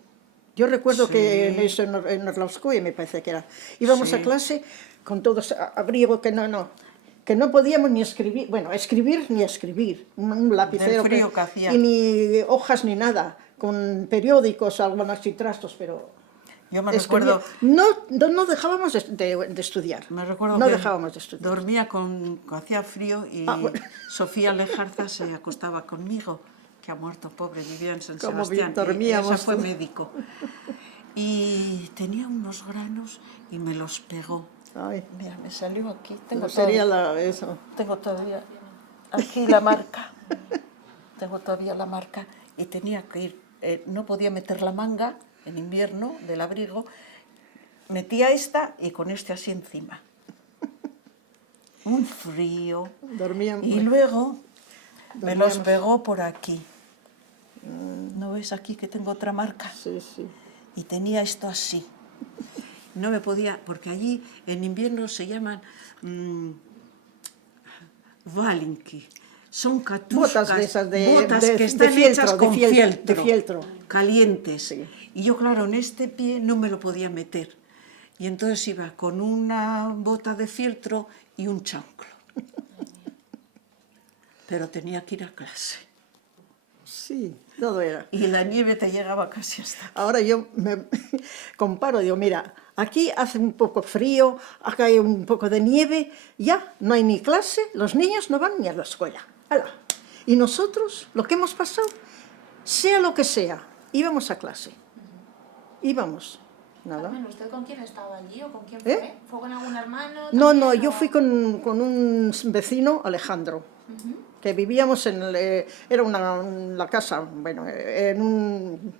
Yo recuerdo que en Orlovskoye, me parece que era, íbamos a clase con todos abrigo que no podíamos ni escribir, ni escribir, un lapicero, del frío que hacía. y ni hojas ni nada, con periódicos, algunos y trastos, pero... Yo me recuerdo... No dejábamos de estudiar. Me recuerdo no que dejábamos de estudiar. dormía hacía frío y Sofía Lejarza se acostaba conmigo, que ha muerto, pobre, vivía en San Como Sebastián. dormíamos Esa fue tú. médico. Y tenía unos granos y me los pegó. Ay, Mira, me salió aquí. no sería eso. Tengo todavía aquí la marca. Tengo todavía la marca. Y tenía que ir, no podía meter la manga en invierno del abrigo. Metía esta y con este así encima. Un frío. Dormíamos. Y luego me los pegó por aquí. ¿No ves aquí que tengo otra marca? Sí, sí. Y tenía esto así. No me podía, porque allí en invierno se llaman valinki. Son catushkas, Botas de esas botas que están hechas con de fieltro. Calientes. Sí. Y yo, claro, en este pie no me lo podía meter. Y entonces iba con una bota de fieltro y un chanclo. Pero tenía que ir a clase. Sí, todo era. Y la nieve te llegaba casi hasta aquí. Ahora yo me comparo, digo, mira, aquí hace un poco frío, acá hay un poco de nieve, ya no hay ni clase, los niños no van ni a la escuela. ¡Hala! Y nosotros, lo que hemos pasado, sea lo que sea, íbamos a clase. Íbamos. Nada. Carmen, ¿usted con quién estaba allí o con quién fue? ¿Fue con algún hermano? No, también, yo o...? fui con un vecino, Alejandro, que vivíamos en era la casa, bueno, en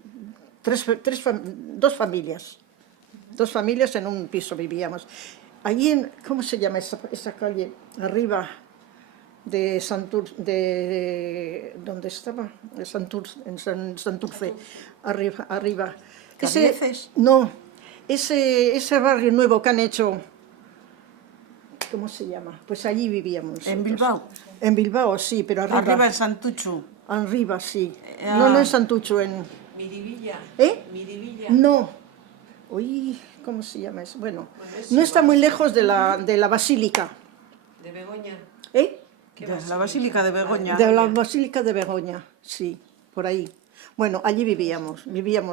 dos familias. Dos familias en un piso vivíamos. Allí, ¿cómo se llama esa calle? Arriba de ¿dónde estaba? De Santurce, arriba. ¿Carnieces? No, ese barrio nuevo que han hecho, ¿cómo se llama? Pues allí vivíamos. ¿En Bilbao? En Bilbao, sí, pero arriba. Arriba en Santuchu. Arriba, sí. No en Santucho, en... Miribilla. Miribilla. No. Uy, ¿cómo se llama eso? Bueno, no está muy lejos de la basílica. De Begoña. De la Basílica de Begoña. De la basílica de Begoña, sí, por ahí. Bueno, allí vivíamos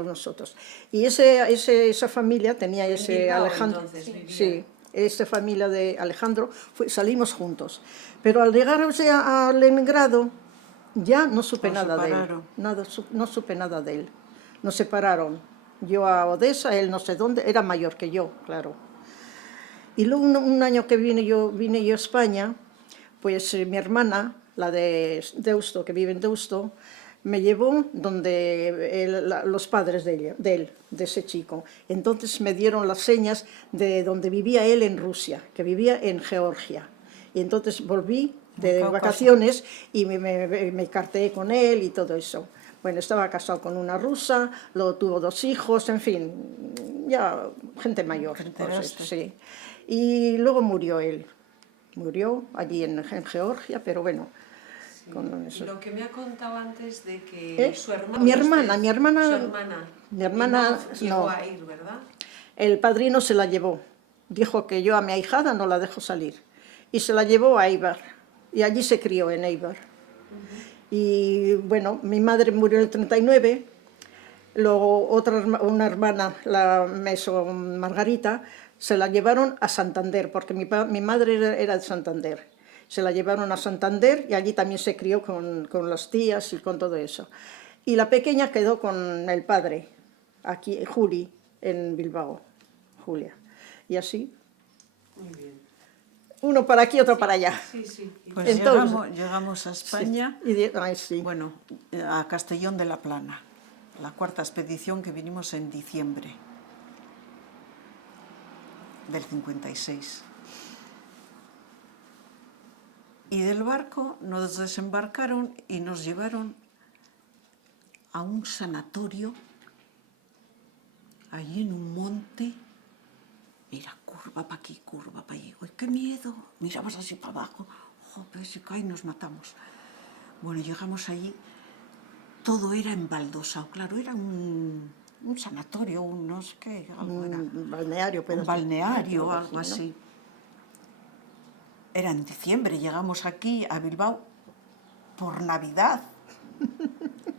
nosotros. Y esa familia tenía ese Bilbao, Alejandro. entonces, vivía. Sí, esa familia de Alejandro, salimos juntos. Pero al llegar al emigrado, ya no supe nada de él. No supe nada de él. Nos separaron. Yo a Odessa, él no sé dónde, era mayor que yo, claro. Y luego un año que vine yo a España, Pues mi hermana, la de Deusto, que vive en Deusto, me llevó donde los padres de ese chico. Entonces me dieron las señas de donde vivía él en Rusia, que vivía en Georgia. Y entonces volví de vacaciones y me carteé con él y todo eso. Bueno, estaba casado con una rusa, luego tuvo 2 hijos, en fin, ya gente mayor. Pues, sí. Y luego murió él. Murió allí en Georgia, pero bueno. Sí. Con eso. Lo que me ha contado antes de que su hermana... Mi hermana... Su hermana llegó no. a ir, ¿verdad? El padrino se la llevó. Dijo que yo a mi ahijada no la dejo salir. Y se la llevó a Eibar. Y allí se crió, en Eibar. Y bueno, mi madre murió en el 39. Luego una hermana, la Margarita, se la llevaron a Santander, porque mi madre era de Santander. Se la llevaron a Santander y allí también se crió con las tías y con todo eso. Y la pequeña quedó con el padre, aquí, Juli, en Bilbao, Julia. Y así, Muy bien. uno para aquí, otro para allá. Sí, sí. Pues Entonces, llegamos a España, sí. bueno, a Castellón de la Plana, la 4ª expedición que vinimos en diciembre del 56. Y del barco nos desembarcaron y nos llevaron a un sanatorio allí en un monte. Mira, curva para aquí, curva para allí. ¡Uy, qué miedo! Miramos así para abajo. ¡Joder, si cae nos matamos! Bueno, llegamos allí. Todo era embaldosado. Claro, era un sanatorio, no sé qué, algo era. Un balneario, pero... Un balneario, algo así. Era en diciembre, llegamos aquí a Bilbao por Navidad.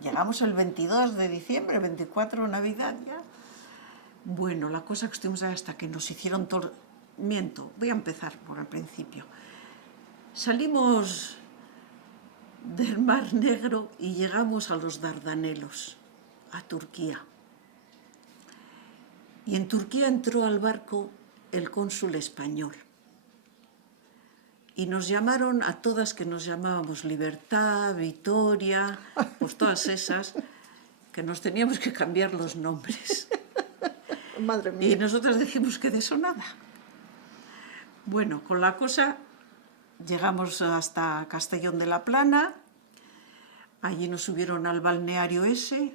Llegamos el 22 de diciembre, 24 Navidad ya. Bueno, la cosa que estuvimos ahí hasta que nos hicieron todo... Miento, voy a empezar por el principio. Salimos del Mar Negro y llegamos a los Dardanelos, a Turquía. Y en Turquía entró al barco el cónsul español. Y nos llamaron a todas, que nos llamábamos Libertad, Vitoria, pues todas esas, que nos teníamos que cambiar los nombres. Madre mía. Y nosotros decimos que de eso nada. Bueno, con la cosa llegamos hasta Castellón de la Plana, allí nos subieron al balneario ese,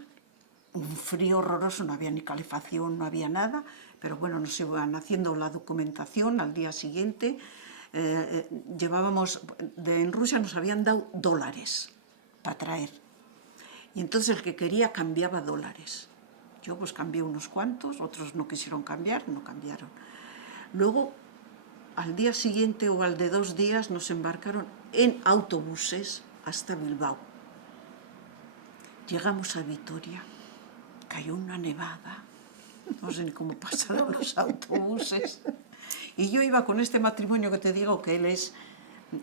un frío horroroso, no había ni calefacción, no había nada, pero bueno, nos iban haciendo la documentación al día siguiente. Llevábamos, en Rusia nos habían dado dólares para traer. Y entonces el que quería cambiaba dólares. Yo pues cambié unos cuantos, otros no quisieron cambiar, no cambiaron. Luego, al día siguiente o al de 2 días, nos embarcaron en autobuses hasta Bilbao. Llegamos a Vitoria, cayó una nevada, no sé ni cómo pasaron los autobuses. Y yo iba con este matrimonio que te digo, que él es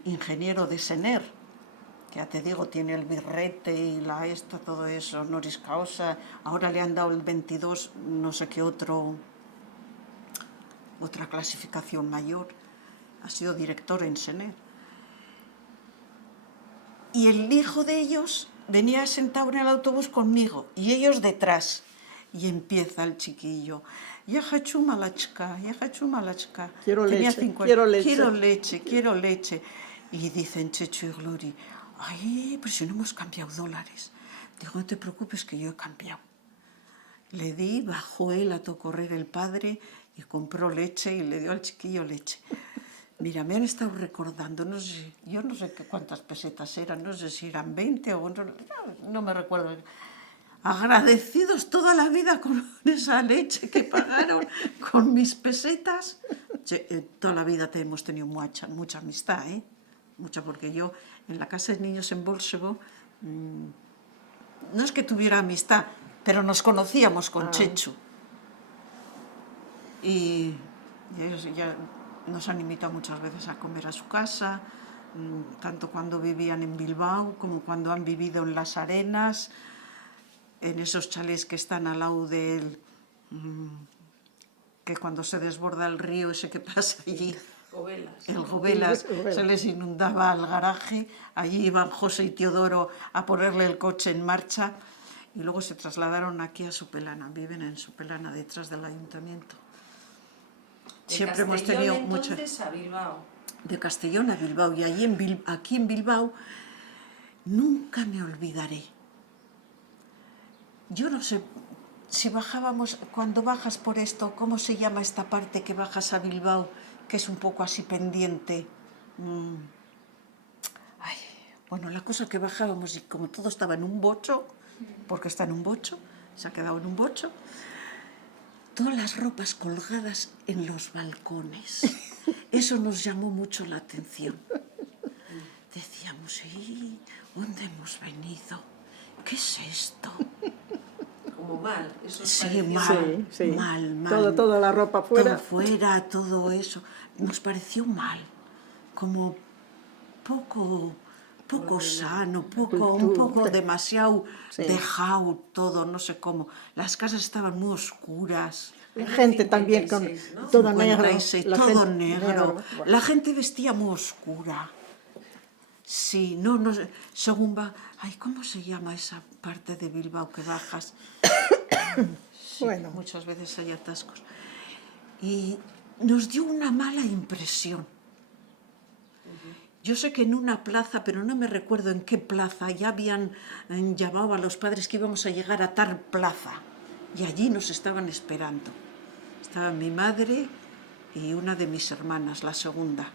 ingeniero de SENER, que ya te digo, tiene el birrete y todo eso, honoris causa. Ahora le han dado el 22, no sé qué otra clasificación mayor. Ha sido director en SENER. Y el hijo de ellos venía sentado en el autobús conmigo, y ellos detrás. Y empieza el chiquillo. Ya хочу молочка, ya хочу молочка. Quiero Tenía leche, 5 quiero años. leche. Quiero leche, quiero leche. Y dicen Checho y Glory, ay, pero si no hemos cambiado dólares. Digo, no te preocupes que yo he cambiado. Le di, bajó él a todo correr el padre y compró leche y le dio al chiquillo leche. Mira, me han estado recordando, no sé, yo no sé cuántas pesetas eran, no sé si eran 20 o no me recuerdo. Agradecidos toda la vida con esa leche que pagaron, con mis pesetas. Toda la vida hemos tenido mucha amistad, ¿eh? Mucha, porque yo en la casa de niños en Bolsego, no es que tuviera amistad, pero nos conocíamos con Chechu. Y ellos ya nos han invitado muchas veces a comer a su casa, tanto cuando vivían en Bilbao como cuando han vivido en Las Arenas, en esos chalés que están al lado del... que cuando se desborda el río ese que pasa allí, Gobelas. el Gobelas, Gobelas. se les inundaba el garaje, allí iban José y Teodoro a ponerle el coche en marcha y luego se trasladaron aquí a Supelana, viven en Supelana, detrás del ayuntamiento. De Siempre hemos Castellón, tenido entonces a Bilbao. de Castellón a Bilbao y allí aquí en Bilbao nunca me olvidaré. Yo no sé si bajábamos, cuando bajas por esto, ¿cómo se llama esta parte que bajas a Bilbao, que es un poco así pendiente? Ay, bueno, la cosa que bajábamos y como todo estaba en un bocho, porque está en un bocho, se ha quedado en un bocho, todas las ropas colgadas en los balcones. Eso nos llamó mucho la atención. Decíamos, ¿y dónde hemos venido? ¿Qué es esto? Como mal. Eso os Sí, pareció mal, Sí. mal. Toda la ropa fuera. Todo fuera, todo eso. Nos pareció mal, como poco sano, un poco demasiado Sí. dejado todo, no sé cómo. Las casas estaban muy oscuras. La gente también con 56, ¿no? todo negro. 56, la todo gente negro. Bueno. La gente vestía muy oscura. Sí, no sé, según va... Ay, ¿cómo se llama esa parte de Bilbao que bajas? Sí, Bueno. muchas veces hay atascos. Y nos dio una mala impresión. Yo sé que en una plaza, pero no me recuerdo en qué plaza, ya habían llamado a los padres que íbamos a llegar a tal plaza. Y allí nos estaban esperando. Estaba mi madre y una de mis hermanas, la segunda,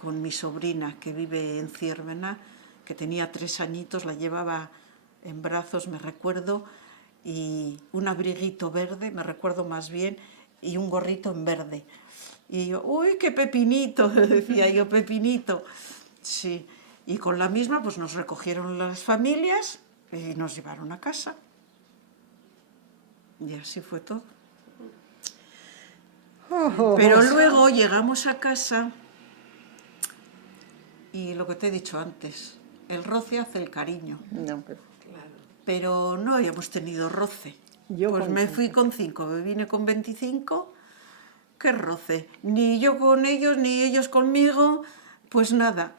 con mi sobrina que vive en Ciervena, que tenía 3 añitos, la llevaba en brazos, me recuerdo, y un abriguito verde, me recuerdo más bien, y un gorrito en verde. Y yo, ¡uy, qué pepinito! Decía yo, pepinito. Sí, y con la misma pues nos recogieron las familias y nos llevaron a casa. Y así fue todo. Pero luego llegamos a casa y lo que te he dicho antes, el roce hace el cariño. No, Claro. Pero no habíamos tenido roce. Yo Pues con me fui con 5, me vine con 25. ¿Qué roce? Ni yo con ellos, ni ellos conmigo, pues nada.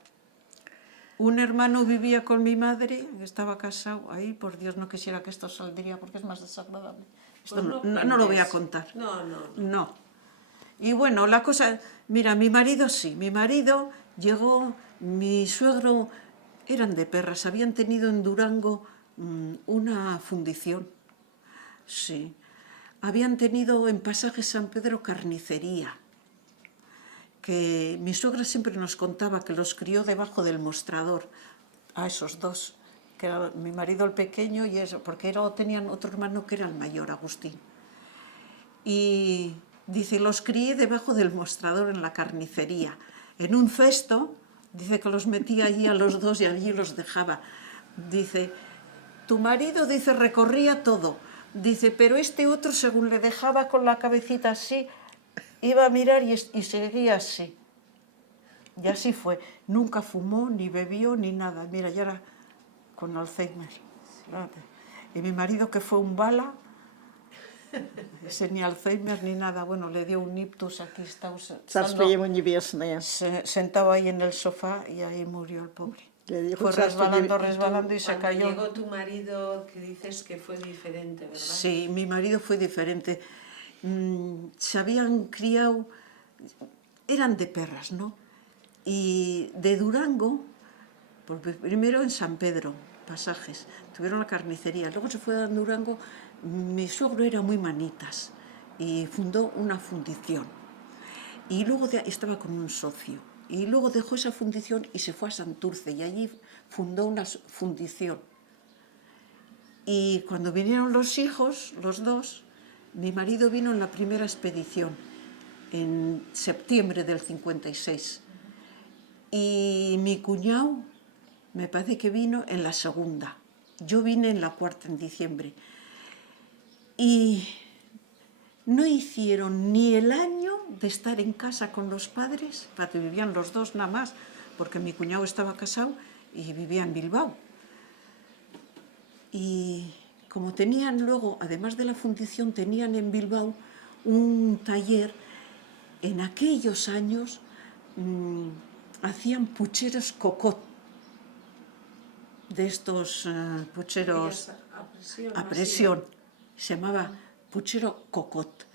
Un hermano vivía con mi madre, estaba casado. Ay, por Dios, no quisiera que esto saldría porque es más desagradable. Esto Pues no lo voy a cuentes. contar. No. No. Y bueno, la cosa, mira, mi marido sí, mi marido llegó, mi suegro, eran de Perras, habían tenido en Durango una fundición, sí. Habían tenido en Pasaje San Pedro carnicería, que mi suegra siempre nos contaba que los crió debajo del mostrador, a esos dos, que era mi marido el pequeño y eso, porque tenían otro hermano que era el mayor, Agustín. Y dice, los crié debajo del mostrador en la carnicería, en un cesto, dice que los metía allí a los dos y allí los dejaba. Dice, tu marido, dice, recorría todo, dice, pero este otro, según le dejaba con la cabecita así, iba a mirar y seguía así. Y así fue. Nunca fumó, ni bebió, ni nada. Mira, ya era con Alzheimer. Y mi marido, que fue un bala, ese ni Alzheimer ni nada, bueno, le dio un ictus, aquí está sentado ahí en el sofá y ahí murió el pobre. Fue resbalando y se Cuando cayó. llegó tu marido, que dices que fue diferente, ¿verdad? Sí, mi marido fue diferente. Se habían criado, eran de Perras, ¿no? Y de Durango, primero en San Pedro, Pasajes, tuvieron la carnicería, luego se fue a Durango. Mi suegro era muy manitas y fundó una fundición. Y luego estaba con un socio. Y luego dejó esa fundición y se fue a Santurce y allí fundó una fundición. Y cuando vinieron los hijos, los dos, mi marido vino en la primera expedición, en septiembre del 56. Y mi cuñado, me parece que vino en la segunda. Yo vine en la cuarta, en diciembre. Y no hicieron ni el año de estar en casa con los padres, porque vivían los dos nada más, porque mi cuñado estaba casado y vivía en Bilbao. Y como tenían luego, además de la fundición, tenían en Bilbao un taller en aquellos años hacían pucheros cocot, de estos pucheros a presión. Se llamaba puchero cocot.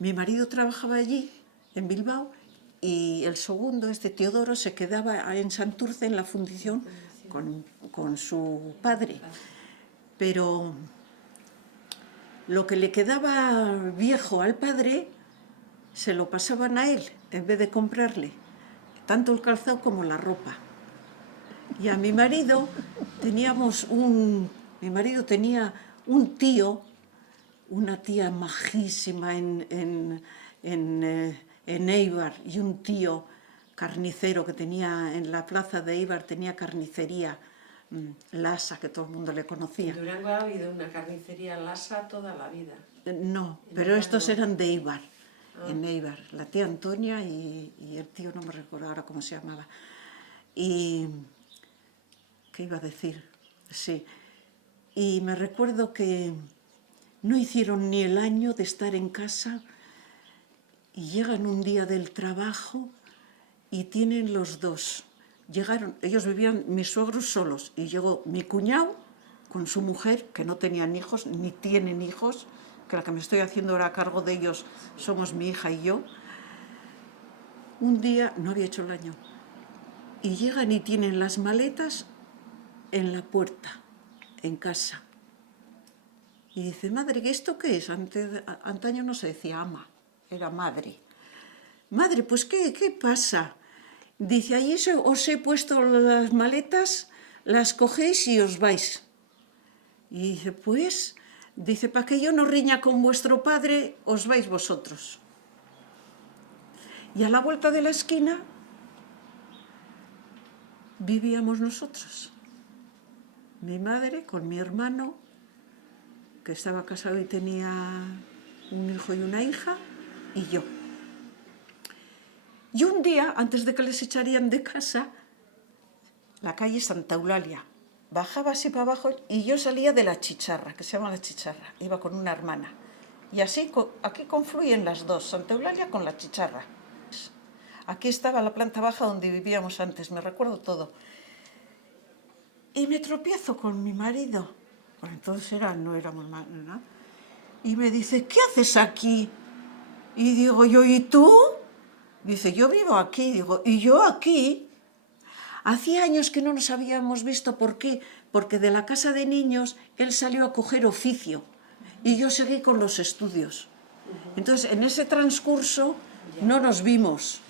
Mi marido trabajaba allí, en Bilbao, y el segundo, Teodoro, se quedaba en Santurce, en la fundición, con su padre. Pero lo que le quedaba viejo al padre, se lo pasaban a él, en vez de comprarle, tanto el calzado como la ropa. Y a mi marido tenía un tío, una tía majísima en Eibar, y un tío carnicero que tenía en la plaza de Eibar, tenía carnicería Lasa, que todo el mundo le conocía. En Durango ha habido una carnicería Lasa toda la vida. No, pero estos eran de Eibar, en Eibar. La tía Antonia y el tío, no me recuerdo ahora cómo se llamaba. Y... ¿qué iba a decir? Sí. Y me recuerdo que no hicieron ni el año de estar en casa y llegan un día del trabajo y tienen los dos. Llegaron, ellos vivían, mis suegros solos, y llegó mi cuñado con su mujer, que no tenían hijos, ni tienen hijos, que la que me estoy haciendo ahora a cargo de ellos somos mi hija y yo. Un día, no había hecho el año, y llegan y tienen las maletas en la puerta, en casa. Y dice, madre, ¿esto qué es? Antaño no se decía ama, era madre. Madre, pues ¿qué pasa? Dice, allí os he puesto las maletas, las cogéis y os vais. Y dice, pues, para que yo no riña con vuestro padre, os vais vosotros. Y a la vuelta de la esquina vivíamos nosotros. Mi madre con mi hermano, que estaba casado y tenía un hijo y una hija, y yo. Y un día, antes de que les echarían de casa, la calle Santa Eulalia, bajaba así para abajo y yo salía de la Chicharra, que se llama la Chicharra, iba con una hermana. Y así, aquí confluyen las dos, Santa Eulalia con la Chicharra. Aquí estaba la planta baja donde vivíamos antes, me recuerdo todo. Y me tropiezo con mi marido, bueno, entonces no éramos más, ¿no? Y me dice, ¿qué haces aquí? Y digo yo, ¿y tú? Dice, yo vivo aquí. Digo, ¿y yo aquí? Hacía años que no nos habíamos visto. ¿Por qué? Porque de la casa de niños él salió a coger oficio y yo seguí con los estudios. Entonces, en ese transcurso no nos vimos.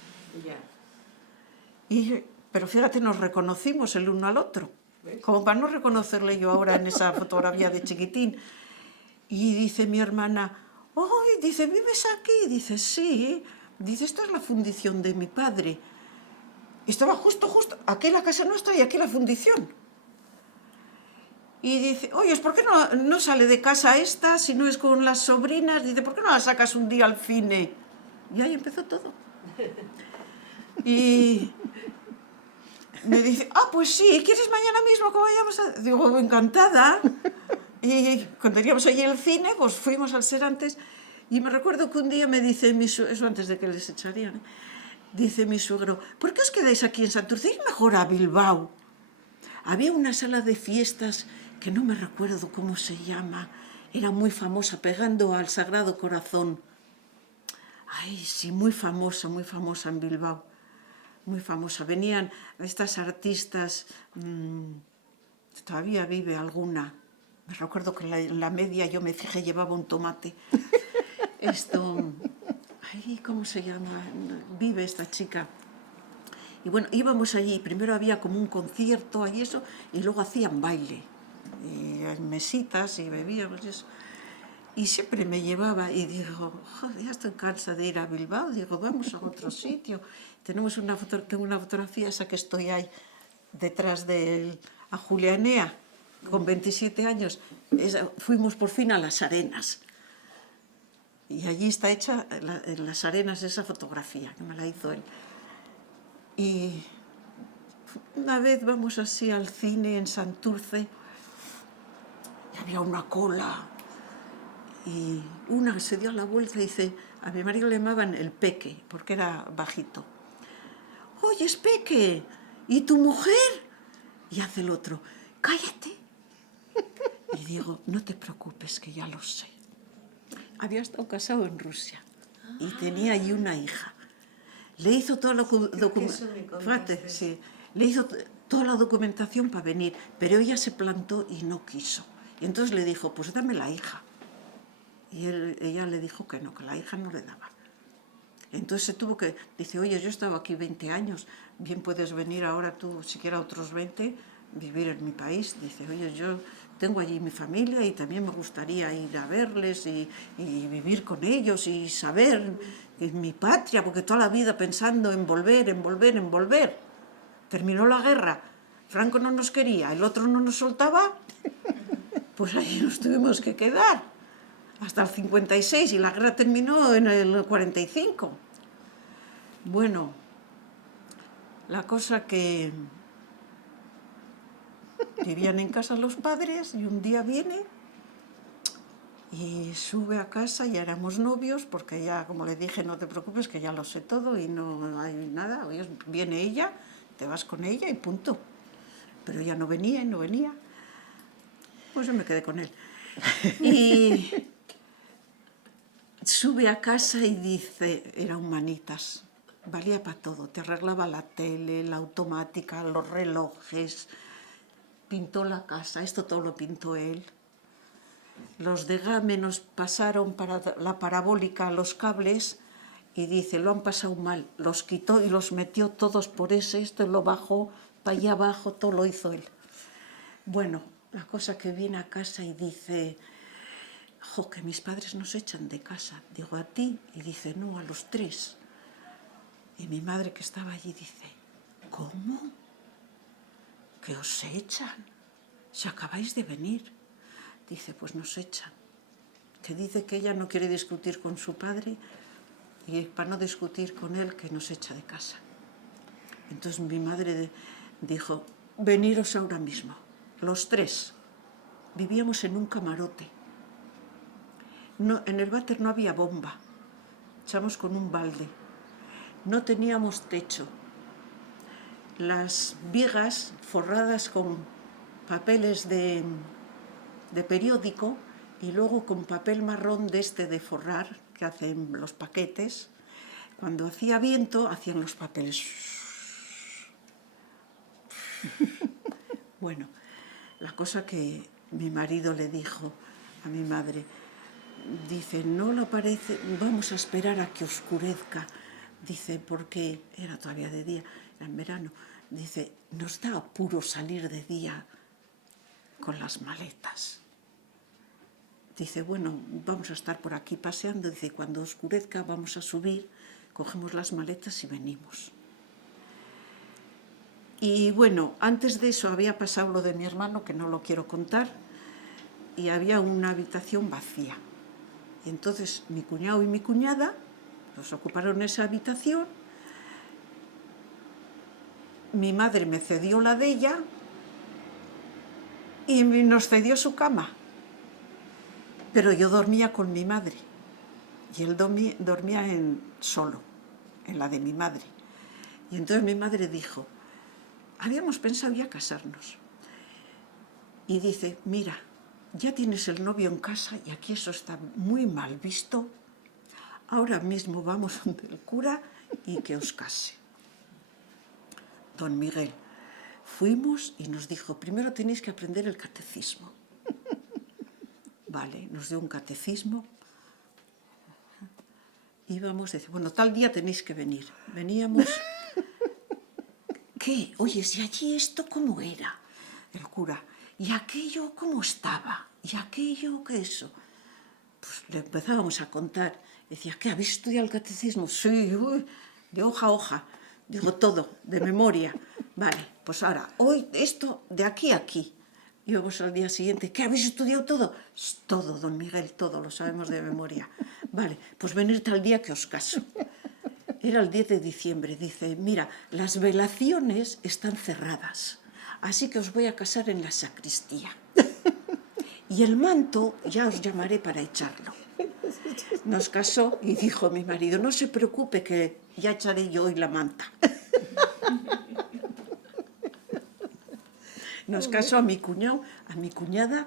Pero fíjate, nos reconocimos el uno al otro. Como para no reconocerle yo ahora en esa fotografía de chiquitín. Y dice mi hermana, ¡ay! Dice, ¿vives aquí? Dice, sí. Dice, esto es la fundición de mi padre. Y estaba justo, aquí la casa nuestra y aquí la fundición. Y dice, oye, ¿por qué no sale de casa esta si no es con las sobrinas? Dice, ¿por qué no la sacas un día al cine? Y ahí empezó todo. Y me dice, pues sí, ¿quieres mañana mismo que vayamos a...? Digo, encantada. Y cuando teníamos allí el cine, pues fuimos al Serantes. Y me recuerdo que un día me dice, eso antes de que les echarían, dice mi suegro, ¿por qué os quedáis aquí en Santurce? Ir mejor a Bilbao. Había una sala de fiestas que no me recuerdo cómo se llama, era muy famosa, pegando al Sagrado Corazón. Ay, sí, muy famosa en Bilbao, muy famosa. Venían estas artistas, todavía vive alguna. Me recuerdo que en la media, yo me fijé, llevaba un tomate. ¿Cómo se llama? Vive esta chica. Y bueno, íbamos allí, primero había como un concierto y eso, y luego hacían baile, y mesitas y bebíamos y eso. Y siempre me llevaba y digo, joder, ya estoy cansada de ir a Bilbao, digo, vamos a otro sitio. Tengo una fotografía, esa que estoy ahí, detrás a Julianea, con 27 años. Fuimos por fin a Las Arenas. Y allí está hecha en Las Arenas esa fotografía, que me la hizo él. Y una vez vamos así al cine en Santurce y había una cola y una se dio la vuelta y dice, A mi marido le llamaban el Peque, porque era bajito. Oye, es Peque, ¿y tu mujer? Y hace el otro, cállate. Y digo, no te preocupes, que ya lo sé. Había estado casado en Rusia y tenía allí una hija. Le hizo toda la Sí. le hizo toda la documentación para venir, pero ella se plantó y no quiso. Y entonces le dijo, pues dame la hija. Y ella le dijo que no, que la hija no le daba. Entonces se tuvo que, dice, oye, yo he estado aquí 20 años, bien puedes venir ahora tú, siquiera otros 20, vivir en mi país. Dice, oye, yo tengo allí mi familia y también me gustaría ir a verles y vivir con ellos y saber que es mi patria, porque toda la vida pensando en volver, en volver, en volver. Terminó la guerra, Franco no nos quería, el otro no nos soltaba, pues ahí nos tuvimos que quedar hasta el 56 y la guerra terminó en el 45. Bueno, la cosa que vivían en casa los padres y un día viene y sube a casa, ya éramos novios, porque ya, como le dije, no te preocupes, que ya lo sé todo y no hay nada. Oye, viene ella, te vas con ella y punto. Pero ella no venía y no venía. Pues yo me quedé con él. Y sube a casa y dice, era un manitas, valía para todo, te arreglaba la tele, la automática, los relojes, pintó la casa, esto todo lo pintó él. Los de GAME nos pasaron para la parabólica los cables y dice, lo han pasado mal, los quitó y los metió todos por esto y lo bajó para allá abajo, todo lo hizo él. Bueno, la cosa que viene a casa y dice, jo, que mis padres nos echan de casa. Digo, ¿a ti? Y dice, no, a los 3. Y mi madre, que estaba allí, dice, ¿cómo? ¿Que os echan? Si acabáis de venir. Dice, pues nos echan. Que dice que ella no quiere discutir con su padre y para no discutir con él, que nos echa de casa. Entonces mi madre dijo, veniros ahora mismo, los 3. Vivíamos en un camarote. No, en el váter no había bomba, echamos con un balde, no teníamos techo, las vigas forradas con papeles de periódico y luego con papel marrón de forrar que hacen los paquetes. Cuando hacía viento hacían los papeles. Bueno, la cosa que mi marido le dijo a mi madre, dice, no le parece, vamos a esperar a que oscurezca, dice, porque era todavía de día, era en verano, dice, nos da apuro salir de día con las maletas. Dice, bueno, vamos a estar por aquí paseando, dice, cuando oscurezca vamos a subir, cogemos las maletas y venimos. Y bueno, antes de eso había pasado lo de mi hermano, que no lo quiero contar, y había una habitación vacía. Y entonces mi cuñado y mi cuñada nos ocuparon esa habitación, mi madre me cedió la de ella y nos cedió su cama. Pero yo dormía con mi madre y él dormía solo, en la de mi madre. Y entonces mi madre dijo, habíamos pensado ya casarnos. Y dice, mira, ya tienes el novio en casa y aquí eso está muy mal visto. Ahora mismo vamos donde el cura y que os case. Don Miguel, fuimos y nos dijo, primero tenéis que aprender el catecismo. Vale, nos dio un catecismo. Íbamos, dice, bueno, tal día tenéis que venir. Veníamos. ¿Qué? Oye, ¿y allí esto cómo era? El cura. ¿Y aquello cómo estaba? ¿Y aquello qué eso? Pues le empezábamos a contar. Decía, ¿qué? ¿Habéis estudiado el catecismo? Sí, uy, de hoja a hoja. Digo, todo, de memoria. Vale, pues ahora, hoy esto de aquí a aquí. Y luego al día siguiente, ¿qué? ¿Habéis estudiado todo? Todo, don Miguel, todo, lo sabemos de memoria. Vale, pues venir tal día que os caso. Era el 10 de diciembre. Dice, mira, las velaciones están cerradas, así que os voy a casar en la sacristía. Y el manto ya os llamaré para echarlo. Nos casó y dijo mi marido, no se preocupe que ya echaré yo hoy la manta. Nos casó a mi cuñado, a mi cuñada,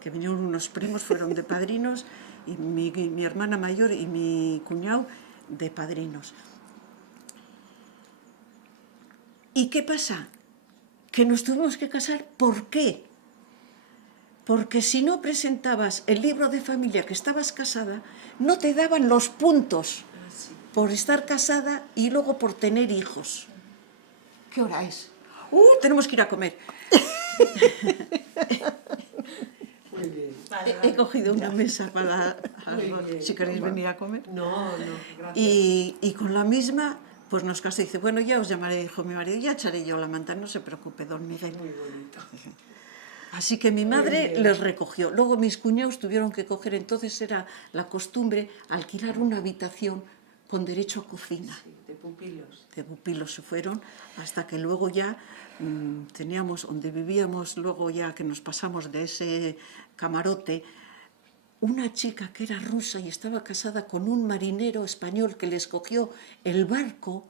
que vinieron unos primos, fueron de padrinos, y mi hermana mayor y mi cuñado de padrinos. ¿Y qué pasa? Que nos tuvimos que casar. ¿Por qué? Porque si no presentabas el libro de familia que estabas casada, no te daban los puntos por estar casada y luego por tener hijos. ¿Qué hora es? Tenemos que ir a comer. Muy bien. Vale, He cogido una mesa para Muy bien. si queréis venir a comer. No, gracias. Y con la misma, pues nos casó y dice, bueno, ya os llamaré, dijo mi marido, ya echaré yo la manta, no se preocupe, don Miguel. Muy bonito. Así que mi madre bien. les recogió. Luego mis cuñados tuvieron que coger, entonces era la costumbre alquilar una habitación con derecho a cocina. Sí, de pupilos. De pupilos se fueron, hasta que luego ya teníamos, donde vivíamos, luego ya que nos pasamos de ese camarote, una chica que era rusa y estaba casada con un marinero español que les cogió el barco,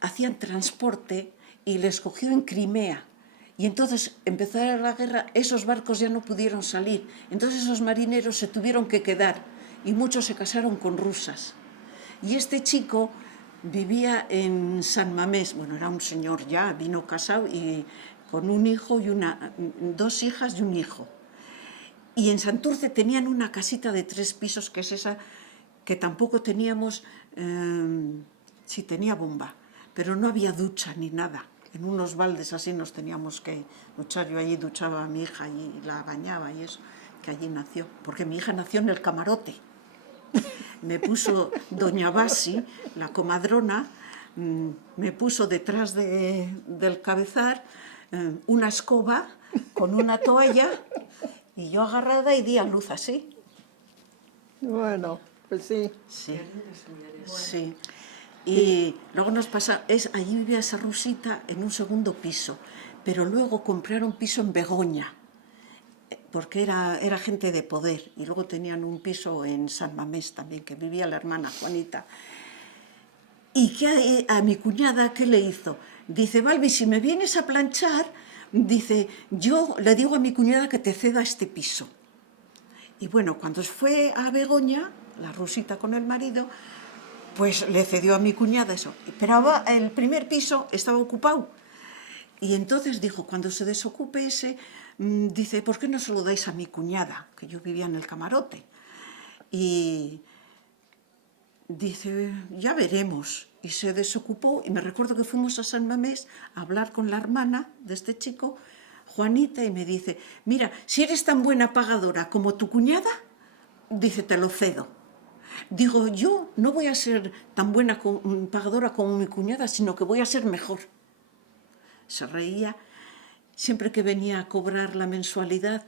hacían transporte y les cogió en Crimea. Y entonces empezó la guerra, esos barcos ya no pudieron salir. Entonces esos marineros se tuvieron que quedar y muchos se casaron con rusas. Y este chico vivía en San Mamés, bueno, era un señor ya, vino casado y con un hijo y dos hijas y un hijo. Y en Santurce tenían una casita de 3 pisos, que es esa que tampoco teníamos, sí tenía bomba, pero no había ducha ni nada. En unos baldes así nos teníamos que duchar. Yo allí duchaba a mi hija y la bañaba y eso, que allí nació. Porque mi hija nació en el camarote. Me puso doña Basi, la comadrona, me puso detrás del cabezal una escoba con una toalla y yo agarrada y di a luz así. Bueno, pues sí. Sí, Qué lindas señores. sí. Y luego nos pasa, allí vivía esa rusita en un segundo piso, pero luego compraron piso en Begoña, porque era gente de poder, y luego tenían un piso en San Mamés también, que vivía la hermana Juanita. Y que a mi cuñada, ¿qué le hizo? Dice, Balbi, si me vienes a planchar, dice, yo le digo a mi cuñada que te ceda este piso. Y bueno, cuando fue a Begoña, la rusita con el marido, pues le cedió a mi cuñada eso. Pero el primer piso estaba ocupado. Y entonces dijo, cuando se desocupe ese, dice, ¿por qué no se lo dais a mi cuñada? Que yo vivía en el camarote. Y dice, ya veremos. Y se desocupó, y me recuerdo que fuimos a San Mamés a hablar con la hermana de este chico, Juanita, y me dice, mira, si eres tan buena pagadora como tu cuñada, dice, te lo cedo. Digo, yo no voy a ser tan buena pagadora como mi cuñada, sino que voy a ser mejor. Se reía. Siempre que venía a cobrar la mensualidad,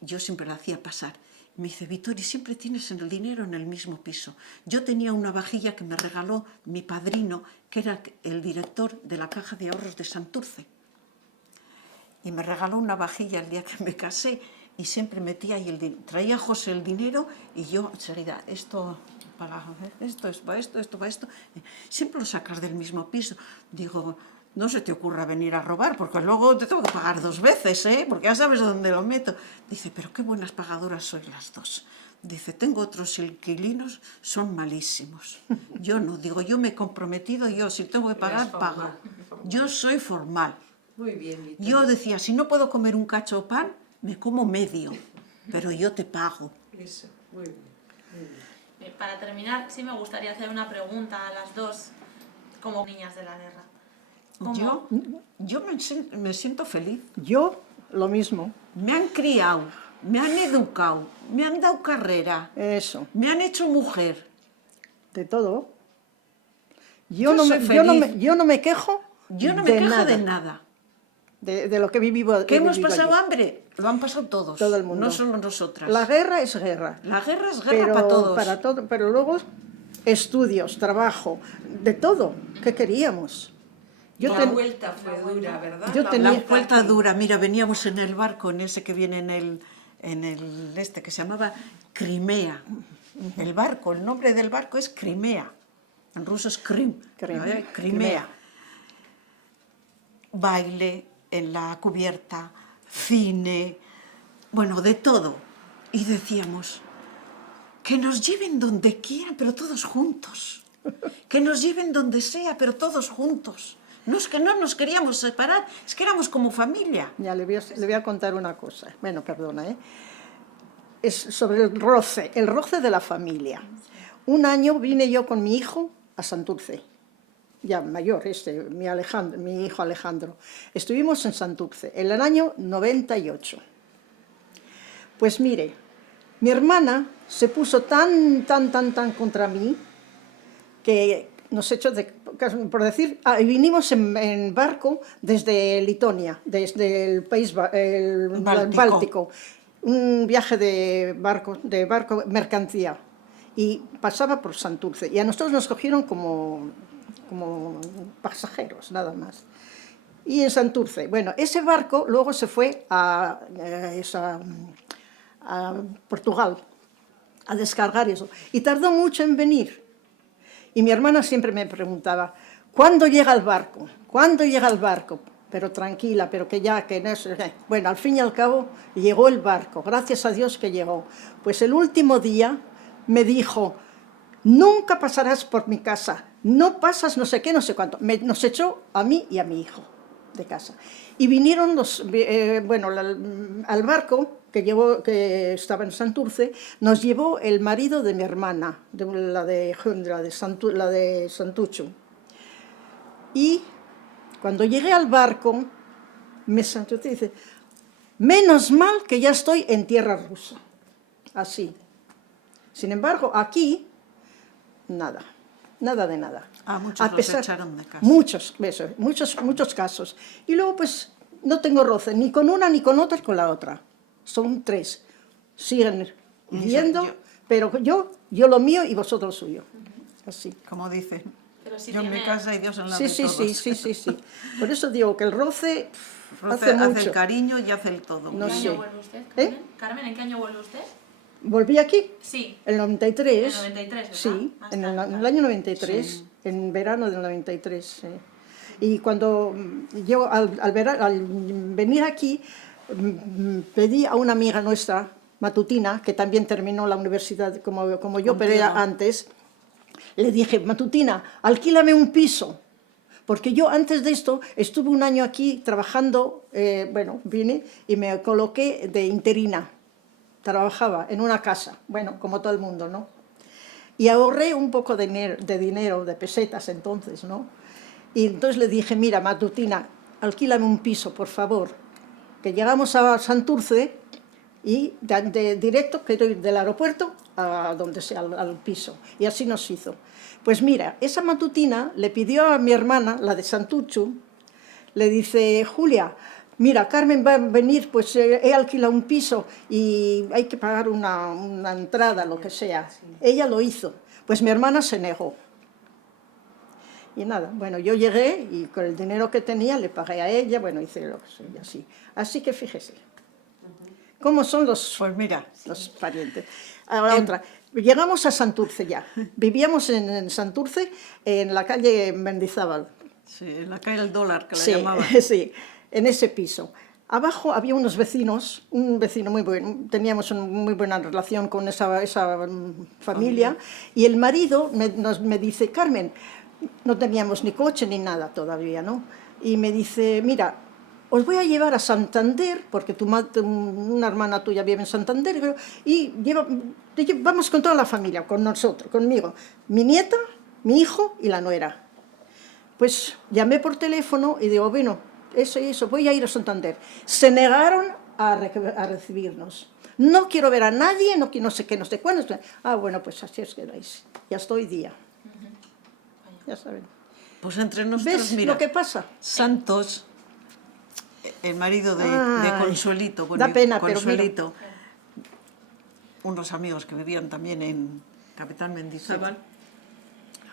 yo siempre la hacía pasar. Me dice, Vittori, siempre tienes el dinero en el mismo piso. Yo tenía una vajilla que me regaló mi padrino, que era el director de la Caja de Ahorros de Santurce. Y me regaló una vajilla el día que me casé, y siempre metía ahí el dinero. Traía José el dinero y yo enseguida, esto es para esto, esto para esto. Siempre lo sacas del mismo piso. Digo, no se te ocurra venir a robar, porque luego te tengo que pagar 2 veces, ¿eh? Porque ya sabes dónde lo meto. Dice, pero qué buenas pagadoras sois las dos. Dice, tengo otros inquilinos, son malísimos. Yo no, digo, yo me he comprometido, yo si tengo que pagar, pago. Yo soy formal. Muy bien, Vittori. Yo decía, si no puedo comer un cacho de pan, me como medio, pero yo te pago. Eso, muy bien. Muy bien. Para terminar, sí me gustaría hacer una pregunta a las dos, como niñas de la guerra. Yo me siento feliz. Yo, lo mismo. Me han criado, me han educado, me han dado carrera, Eso, me han hecho mujer. de todo. Yo Yo soy feliz. yo no me quejo Yo no me de quejo nada, de nada. de lo que vivo. ¿Que he hemos vivido pasado allí. hambre? Lo han pasado todos. Todo el mundo. No solo nosotras. La guerra es guerra. La guerra es guerra Pero para todos. pero luego estudios, trabajo, de todo. ¿Qué queríamos? Yo La ten- vuelta fue dura, ¿verdad? Yo La tenía- La vuelta dura. Mira, veníamos en el barco, en ese que viene en el este, que se llamaba Crimea. El barco, el nombre del barco es Crimea. En ruso es Krim, Crimea. Crimea. Baile en la cubierta, cine, bueno, de todo. Y decíamos, que nos lleven donde quieran, pero todos juntos. Que nos lleven donde sea, pero todos juntos. No es que no nos queríamos separar, es que éramos como familia. Ya le voy a contar una cosa. Bueno, perdona, ¿eh? Es sobre el roce de la familia. Un año vine yo con mi hijo a Santurce, ya mayor, mi hijo Alejandro. Estuvimos en Santurce en el año 98. Pues mire, mi hermana se puso tan contra mí que nos echó, por decir, vinimos en barco desde Lituania, desde el país Báltico. Un viaje de barco, mercancía, y pasaba por Santurce, y a nosotros nos cogieron como pasajeros, nada más. Y en Santurce, bueno, ese barco luego se fue a Portugal a descargar eso, y tardó mucho en venir. Y mi hermana siempre me preguntaba, ¿cuándo llega el barco? ¿Cuándo llega el barco? Pero tranquila, pero que no es... Bueno, al fin y al cabo llegó el barco, gracias a Dios que llegó. Pues el último día me dijo, nunca pasarás por mi casa, no pasas no sé qué, no sé cuánto. Nos echó a mí y a mi hijo de casa. Y vinieron al barco que estaba en Santurce, nos llevó el marido de mi hermana, la de Santucho. Y cuando llegué al barco, me senté y dice, menos mal que ya estoy en tierra rusa. Así. Sin embargo, aquí, nada de nada. Muchos los echaron de casa. Muchos casos. Y luego, pues, no tengo roce, ni con una, ni con otra, ni con la otra. Son 3. Siguen viviendo, pero yo lo mío y vosotros lo suyo. Así. Como dice, Si yo en mi casa y Dios en la de Sí. todos. Por eso digo que el roce Hace mucho. el cariño y hace el todo. No ¿En qué sé. año vuelve usted, Carmen? ¿Eh? Carmen, ¿en qué año vuelve usted? Volví aquí. Sí. El 93. En el 93, ¿verdad? Sí, Más en tarde, el año 93, Sí. en verano del 93. Sí. Y cuando yo al venir aquí, pedí a una amiga nuestra, Matutina, que también terminó la universidad como yo, pero ella antes, le dije, Matutina, alquílame un piso. Porque yo antes de esto estuve un año aquí trabajando, vine y me coloqué de interina. Trabajaba en una casa, bueno, como todo el mundo, ¿no? Y ahorré un poco de dinero, de pesetas entonces, ¿no? Y entonces le dije, mira, Matutina, alquílame un piso, por favor. Que llegamos a Santurce y directo, quiero ir del aeropuerto a donde sea, al piso. Y así nos hizo. Pues mira, esa Matutina le pidió a mi hermana, la de Santucho, le dice, Julia, mira, Carmen va a venir, pues he alquilado un piso y hay que pagar una entrada, lo que sea. Ella lo hizo. Pues mi hermana se negó. Y nada, bueno, yo llegué y con el dinero que tenía le pagué a ella, bueno, hice lo que sea, así. Así que fíjese, ¿cómo son los parientes? Ahora otra, llegamos a Santurce ya, vivíamos en Santurce, en la calle Mendizábal. Sí, en la calle del dólar, que la Sí, llamaban. sí, en ese piso. Abajo había unos vecinos, un vecino muy bueno, teníamos una muy buena relación con esa familia, y el marido me dice, Carmen, no teníamos ni coche ni nada todavía, ¿no? Y me dice, mira, os voy a llevar a Santander, porque una hermana tuya vive en Santander, y vamos con toda la familia, con nosotros, conmigo, mi nieta, mi hijo y la nuera. Pues llamé por teléfono y digo, bueno, eso, voy a ir a Santander. Se negaron a recibirnos. No quiero ver a nadie, no sé qué, no sé cuándo. Bueno, pues así os quedáis. Y hasta hoy día. Ya saben. Pues entre nosotros, ¿Ves mira, lo que pasa? Santos, el marido de Consuelito, da pena, Consuelito, unos amigos que vivían también en Capitán Mendizábal,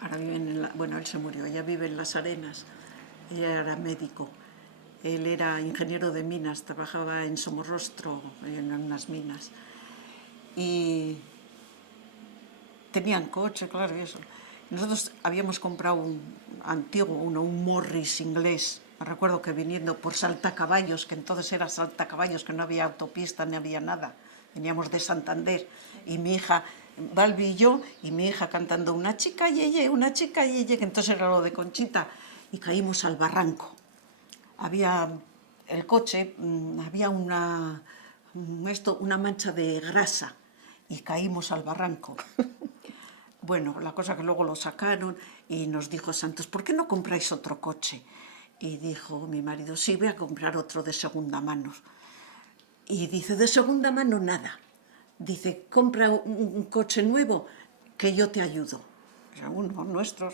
ahora viven él se murió, ella vive en Las Arenas, ella era médico, él era ingeniero de minas, trabajaba en Somorrostro, en unas minas, y tenían coche, claro, y eso. Nosotros habíamos comprado un antiguo, un Morris inglés. Me recuerdo que viniendo por Saltacaballos, que entonces era Saltacaballos, que no había autopista ni había nada. Veníamos de Santander. Y mi hija, Balbi y yo, y mi hija cantando una chica yeye, que entonces era lo de Conchita. Y caímos al barranco. Había el coche, había una mancha de grasa y caímos al barranco. Bueno, la cosa que luego lo sacaron y nos dijo Santos, ¿por qué no compráis otro coche? Y dijo mi marido, sí, voy a comprar otro de segunda mano. Y dice, de segunda mano nada. Dice, compra un coche nuevo que yo te ayudo. O sea, unos nuestros.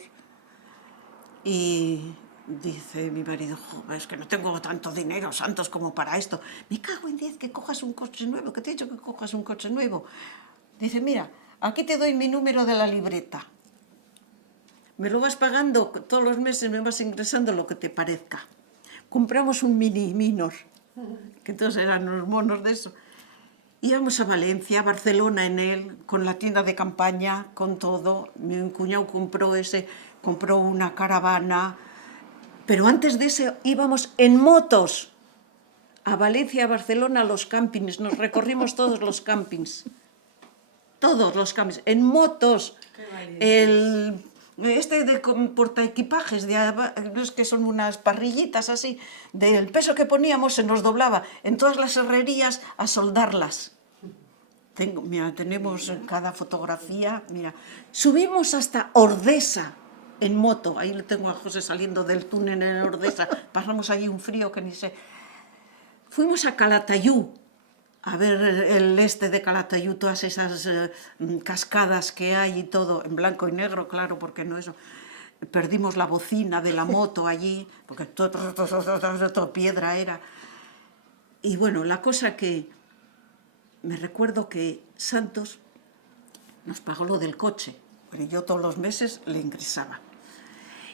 Y dice mi marido, joder, es que no tengo tanto dinero, Santos, como para esto. Me cago en 10 que cojas un coche nuevo, que te he dicho que cojas un coche nuevo. Dice, mira, aquí te doy mi número de la libreta. Me lo vas pagando todos los meses, me vas ingresando lo que te parezca. Compramos un mini Minor, que entonces eran unos monos de eso. Íbamos a Valencia, a Barcelona en él, con la tienda de campaña, con todo. Mi cuñado compró una caravana. Pero antes de eso íbamos en motos a Valencia, a Barcelona, a los campings. Nos recorrimos todos los campings. Todos los campings, en motos. De portaequipajes, es que son unas parrillitas así, del peso que poníamos se nos doblaba en todas las herrerías a soldarlas. Mira, tenemos cada fotografía, mira. Subimos hasta Ordesa en moto, ahí le tengo a José saliendo del túnel en Ordesa, pasamos allí un frío que ni sé. Fuimos a Calatayud, a ver el de Calatayud, todas esas cascadas que hay y todo, en blanco y negro, claro, porque no eso. Perdimos la bocina de la moto allí, porque todo piedra era. Y bueno, la cosa que me recuerdo que Santos nos pagó lo del coche, pero yo todos los meses le ingresaba.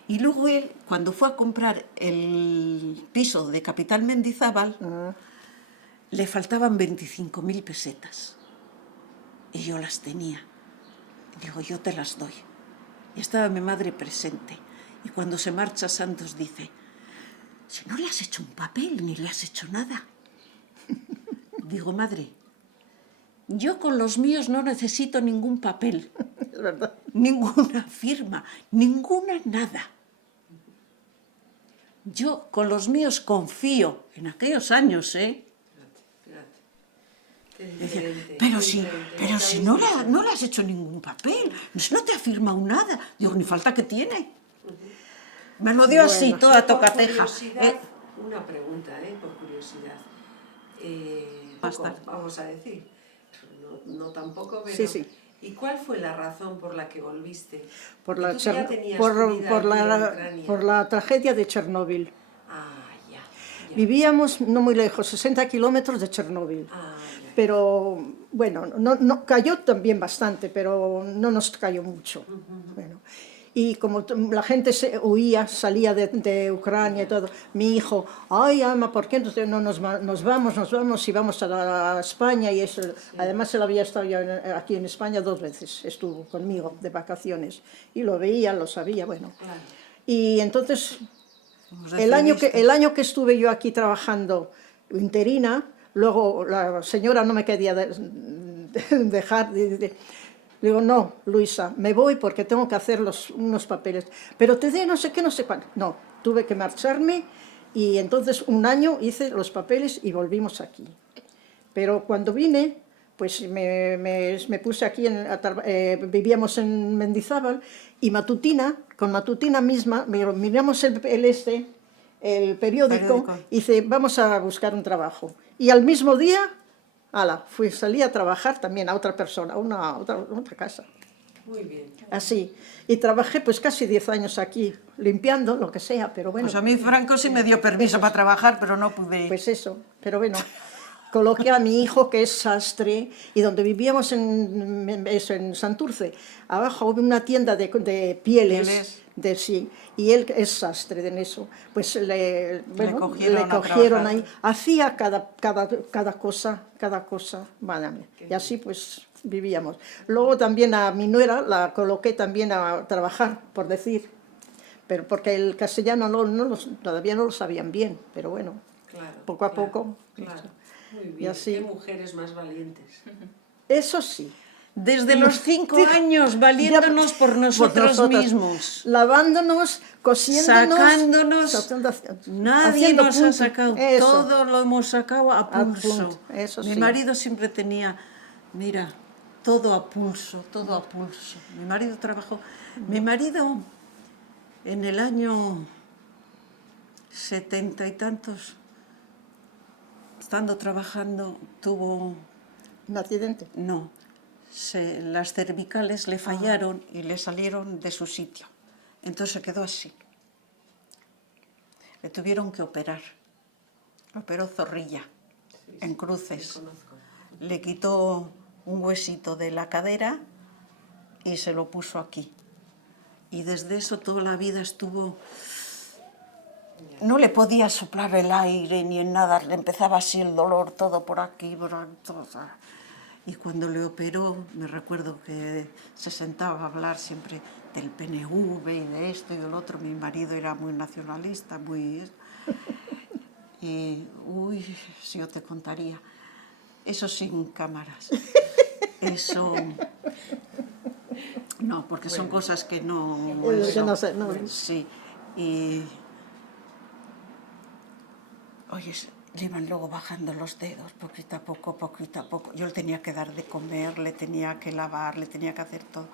Y luego él, cuando fue a comprar el piso de Capital Mendizábal, le faltaban 25.000 pesetas. Y yo las tenía. Digo, yo te las doy. Y estaba mi madre presente. Y cuando se marcha Santos dice, si no le has hecho un papel, ni le has hecho nada. Digo, madre, yo con los míos no necesito ningún papel. Es verdad. Ninguna firma, ninguna nada. Yo con los míos confío, en aquellos años, Decía, pero si no le has hecho ningún papel, no te ha firmado nada. Digo, ni falta que tiene. Me lo dio así, toda tocatejas. Una pregunta, por curiosidad. Vamos a decir, no tampoco, pero... Sí. ¿Y cuál fue la razón por la que volviste? Por la tragedia de Chernóbil. Ya. Vivíamos no muy lejos, 60 kilómetros de Chernóbil. Pero, bueno, no cayó también bastante, pero no nos cayó mucho. Bueno, y como la gente salía de Ucrania y todo, mi hijo, ay, Ama, ¿por qué entonces no nos vamos y vamos a España? Y eso, además él había estado ya aquí en España 2 veces, estuvo conmigo de vacaciones, y lo veía, lo sabía, bueno. Y entonces, el año que estuve yo aquí trabajando interina, luego la señora no me quería dejar. Digo, no, Luisa, me voy porque tengo que hacer unos papeles. Pero te dé no sé qué, no sé cuánto. No, tuve que marcharme y entonces un año hice los papeles y volvimos aquí. Pero cuando vine, pues me puse aquí, vivíamos en Mendizábal y con Matutina misma, miramos el periódico y dice, vamos a buscar un trabajo. Y al mismo día, salí a trabajar también a otra persona, a otra casa. Muy bien. Así. Y trabajé pues casi 10 años aquí, limpiando, lo que sea, pero bueno. Pues a mí Franco sí me dio permiso para trabajar, pero no pude. Pues eso, pero bueno. Coloqué a mi hijo, que es sastre, y donde vivíamos en Santurce, abajo había una tienda de pieles. Sí, y él es sastre en eso. Pues le cogieron ahí. Hacía cada cosa, madre mía. Y así pues vivíamos. Luego también a mi nuera la coloqué también a trabajar, por decir, pero porque el castellano todavía no lo sabían bien, pero bueno, Claro, poco a claro, poco. Claro. Muy Y bien. así. Qué mujeres más valientes. Eso sí. Desde los 5 Sí. años, valiéndonos por nosotros nosotras, mismos. lavándonos, cosiéndonos, Sacándonos. Nadie haciendo nos ha punto. sacado. Eso. Todo lo hemos sacado a pulso. punto, eso Mi sí. marido siempre tenía, mira, todo a pulso, todo a pulso. Mi marido trabajó. Mi marido en el año 70 y tantos, estando trabajando, tuvo... Un accidente. No, las cervicales le fallaron y le salieron de su sitio. Entonces se quedó así. Le tuvieron que operar. Lo operó Zorrilla, en Cruces. Conozco. Le quitó un huesito de la cadera y se lo puso aquí. Y desde eso toda la vida estuvo... No le podía soplar el aire ni en nada, le empezaba así el dolor todo por aquí, por aquí, todo. Y cuando le operó, me recuerdo que se sentaba a hablar siempre del PNV y de esto y del otro. Mi marido era muy nacionalista, muy... Y, uy, si yo te contaría. Eso sin cámaras. Eso... No, porque son cosas que no... Que no sé, no. Sí, y... Oye, le iban luego bajando los dedos, poquito a poco, poquito a poco. Yo le tenía que dar de comer, le tenía que lavar, le tenía que hacer todo.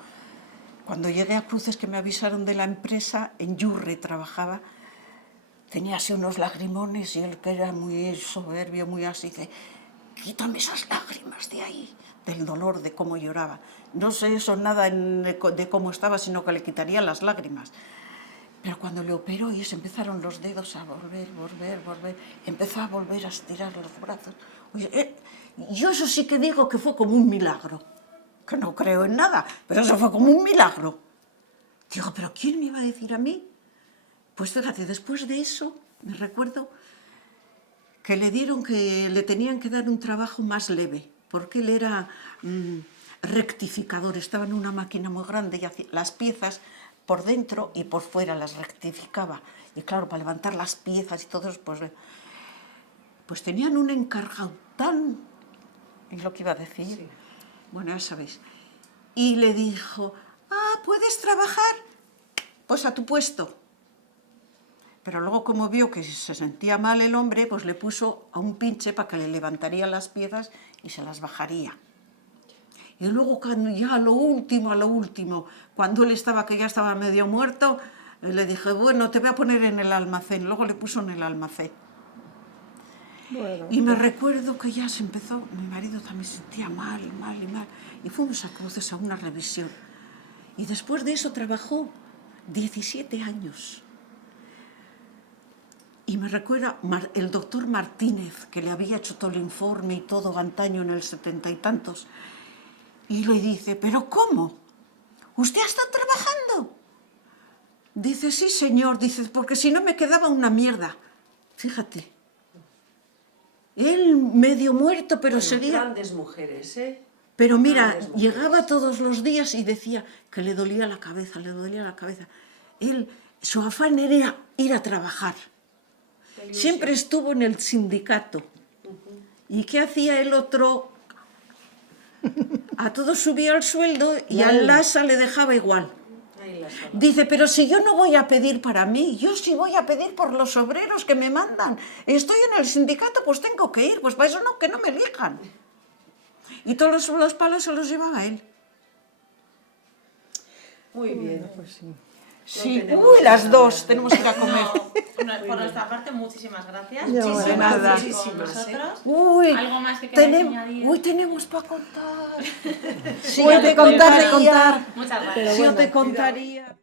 Cuando llegué a Cruces, que me avisaron de la empresa, en Yurre trabajaba, tenía así unos lagrimones y él, que era muy soberbio, muy así, dice, quítame esas lágrimas de ahí, del dolor, de cómo lloraba. No sé eso nada de cómo estaba, sino que le quitaría las lágrimas. Pero cuando le operó y se empezaron los dedos a volver, empezó a volver a estirar los brazos. Oye, yo eso sí que digo que fue como un milagro, que no creo en nada, pero eso fue como un milagro. Digo, ¿pero quién me iba a decir a mí? Pues fíjate, después de eso, me recuerdo que le tenían que dar un trabajo más leve, porque él era rectificador, estaba en una máquina muy grande y hacía las piezas por dentro y por fuera las rectificaba. Y claro, para levantar las piezas y todo eso, pues tenían un encargado tan... ¿Es lo que iba a decir? Sí. Bueno, ya sabéis. Y le dijo, ¿puedes trabajar? Pues a tu puesto. Pero luego, como vio que se sentía mal el hombre, pues le puso a un pinche para que le levantaría las piezas y se las bajaría. Y luego, ya a lo último, cuando él estaba, que ya estaba medio muerto, le dije, bueno, te voy a poner en el almacén. Luego le puso en el almacén. Bueno, y me recuerdo que ya se empezó, mi marido también se sentía mal. Y fuimos a Cruces a una revisión. Y después de eso trabajó 17 años. Y me recuerda el doctor Martínez, que le había hecho todo el informe y todo antaño en el 70 y tantos. Y le dice, ¿pero cómo? ¿Usted está trabajando? Dice, sí, señor. Dice, porque si no me quedaba una mierda. Fíjate. Él medio muerto, pero sería... Grandes mujeres, ¿eh? Pero mira, llegaba todos los días y decía que le dolía la cabeza, Él, su afán era ir a trabajar. Siempre estuvo en el sindicato. ¿Y qué hacía el otro? A todos subía el sueldo y al Lasa le dejaba igual. Dice, pero si yo no voy a pedir para mí, yo sí voy a pedir por los obreros que me mandan. Estoy en el sindicato, pues tengo que ir, pues para eso no, que no me elijan. Y todos los palos se los llevaba él. Muy bien. Pues sí. Sí, las dos, tenemos que ir a comer. No, por nuestra parte, muchísimas gracias. De nada. ¿Algo más que queráis añadir? Uy, tenemos para contar. Sí, de contar. Muchas gracias. Yo te contaría.